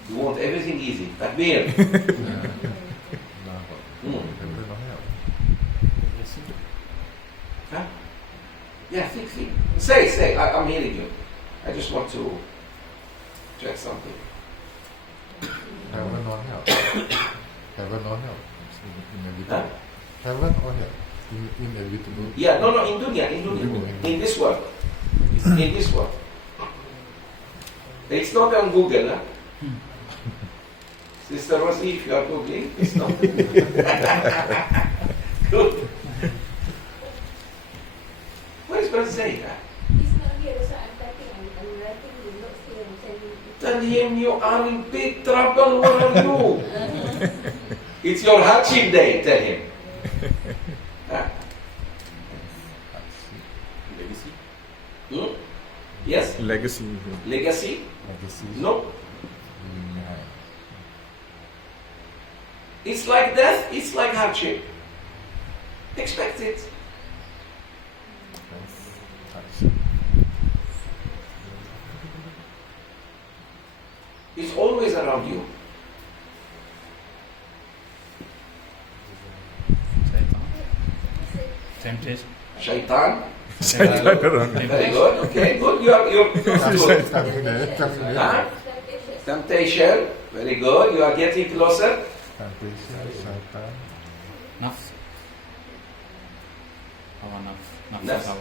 You want everything easy. Takbir. Huh? Yeah, think. Say. I'm hearing you. I just want to check something. Heaven or hell? Heaven or hell? Huh? Heaven or hell? Inevitable. Yeah, no, in dunya. In this world. In this world. It's not on Google, huh? Sister Rosie, if you are Googling, it's not. Good. What is Brother saying? He's not here, so I'm typing. I'm writing the notes here and sending it. Tell him you are in big trouble. Where are you? It's your hardship day. Tell him. Legacy? Yes. Legacy. Legacy? No. It's like death. It's like hardship. Expect it. It's always around you. Temptation. Shaitan. Temptation. Very good. Okay, good. You're good. Huh? Temptation. Very good. You are getting closer. Nafs. Our nafs. Nafs. Our.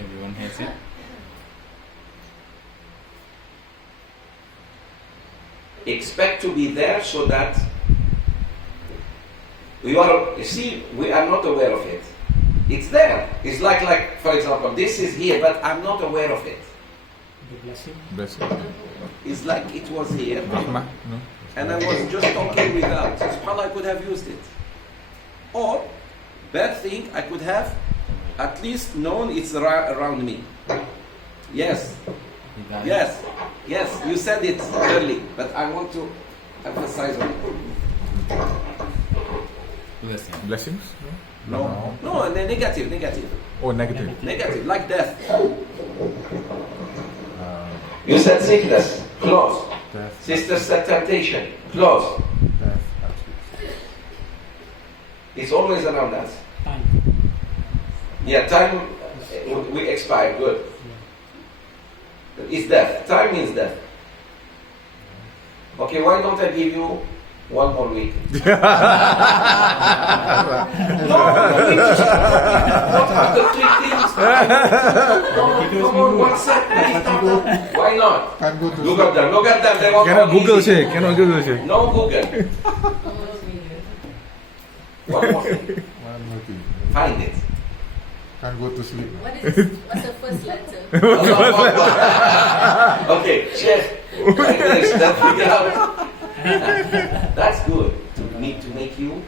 Everyone hates it. Expect to be there so that we are not aware of it. It's there. It's like for example, this is here, but I'm not aware of it. The blessing. Blessing. It's like it was here, Rahmah. No. and I was just talking without. SubhanAllah, I could have used it. Or, bad thing, I could have at least known it's around me. Yes. Yes. Yes, you said it early, but I want to emphasize on it. Blessing. Blessings? No, negative. Oh, negative. Negative, like death. You said sickness, close. Sister said temptation, close. It's always around us. Time. Yeah, time, we expire, good. It's death. Time means death. Okay, why don't I give you one more week? What are the three things? Come on, one second. Why not? Look at them. They want Cannot all Google, easy. Sheikh. Cannot Google, Sheikh. No Google. One more thing. Find it. Can't go to sleep. What's the first letter? Okay, Sheikh. Like this, let's figure out. That's good. To make you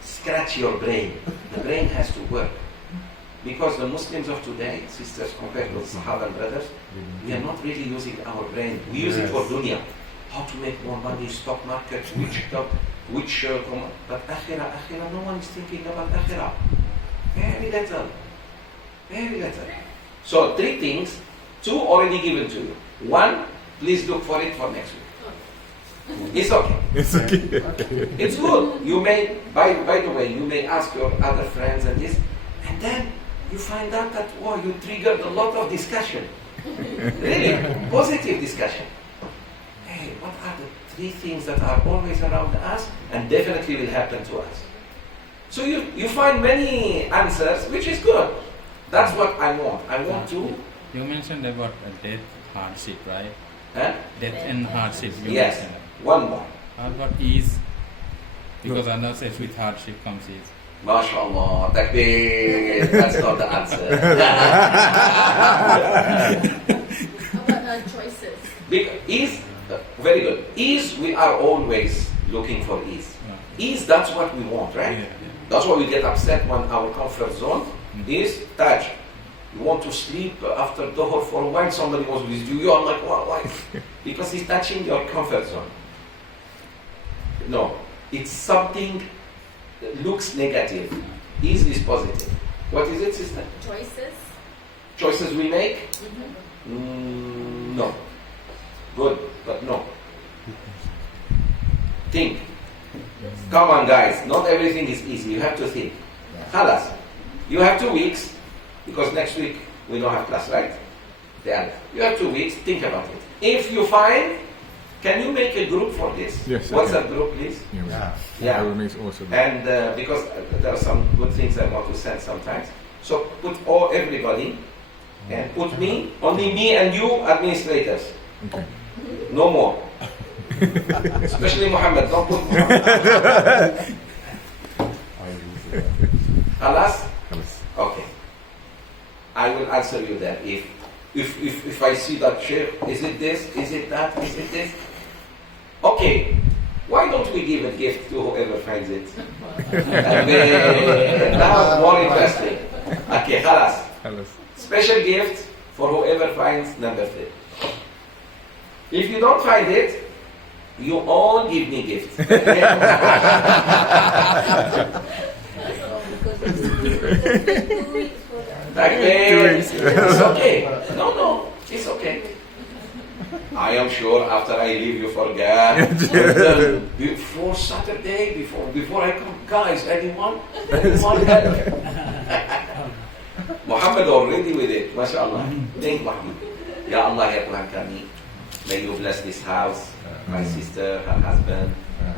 scratch your brain. The brain has to work. Because the Muslims of today, sisters, compared with Sahaba and brothers, we are not really using our brain. We use it for dunya. How to make more money, stock market, but akhirah, no one is thinking about akhirah. Very little. So 3 things, 2 already given to you. 1, please look for it for next week. It's okay. It's good. You may, by the way, you may ask your other friends and this, and then you find out that, wow, you triggered a lot of discussion. Really, positive discussion. Hey, what are the 3 things that are always around us and definitely will happen to us? So you find many answers, which is good. That's what I want. I want to. You mentioned about death, hardship, right? Huh? Death and hardship. You Yes. mentioned. One more. How about ease? Because Allah says with hardship comes ease. MashaAllah. Takbir. That's not the answer. How about choices? Ease, very good. Ease, we are always looking for ease. Ease, that's what we want, right? Yeah. That's why we get upset when our comfort zone is touch. You want to sleep after Dhuhr for a while, somebody was with you, you are like, why? Because he's touching your comfort zone. No, it's something that looks negative. Ease is positive. What is it, sister? Choices? Choices we make? No. Good, but no. Think. Come on, guys. Not everything is easy. You have to think. Khalas. You have 2 weeks, because next week we don't have class, right? You have 2 weeks. Think about it. If you find, can you make a group for this? Yes, What's I that group, please? I will make also. And because there are some good things I want to send sometimes. So put everybody, and put me, only me and you administrators. Okay. No more. Especially Muhammad. Don't put Muhammad. Alas? Okay. I will answer you that. If I see that Sheikh, is it this? Is it that? Is it this? Okay. Why don't we give a gift to whoever finds it? And then, now more interesting. Okay, khalas. Special gift for whoever finds number 3. If you don't find it, you all give me gifts. It's okay. No, it's okay. I am sure after I leave you forget. Before Saturday, before I come, guys, anyone help? Muhammad already with it, mashallah. Thank Muhammad. Ya Allah, ya Tuhan kami. May you bless this house, my sister, her husband,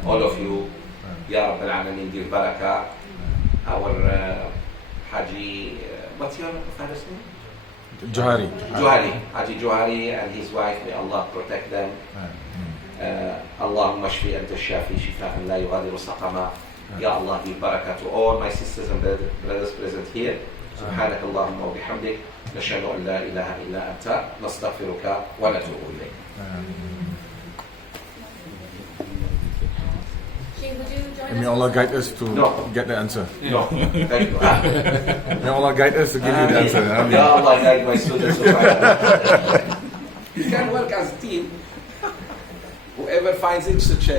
all of you. Ya Rabbil Alameen, give barakah. Our Haji, what's your father's name? Johari. Haji Johari and his wife, may Allah protect them. Allahumma shfi anta shafi shifa'an la yughadiru saqama. Ya Allah, give barakah to all my sisters and brothers present here. سبحانك اللهم وبحمدك نشهد أن لا إله إلا أنت نستغفرك ونتوب إليك. Sheikh, would you join May us? Allah guide us to No. get the answer. No, thank you. May Allah guide us to give you the answer. Ya Allah, guide my students. You can work as a team. Whoever finds it should check.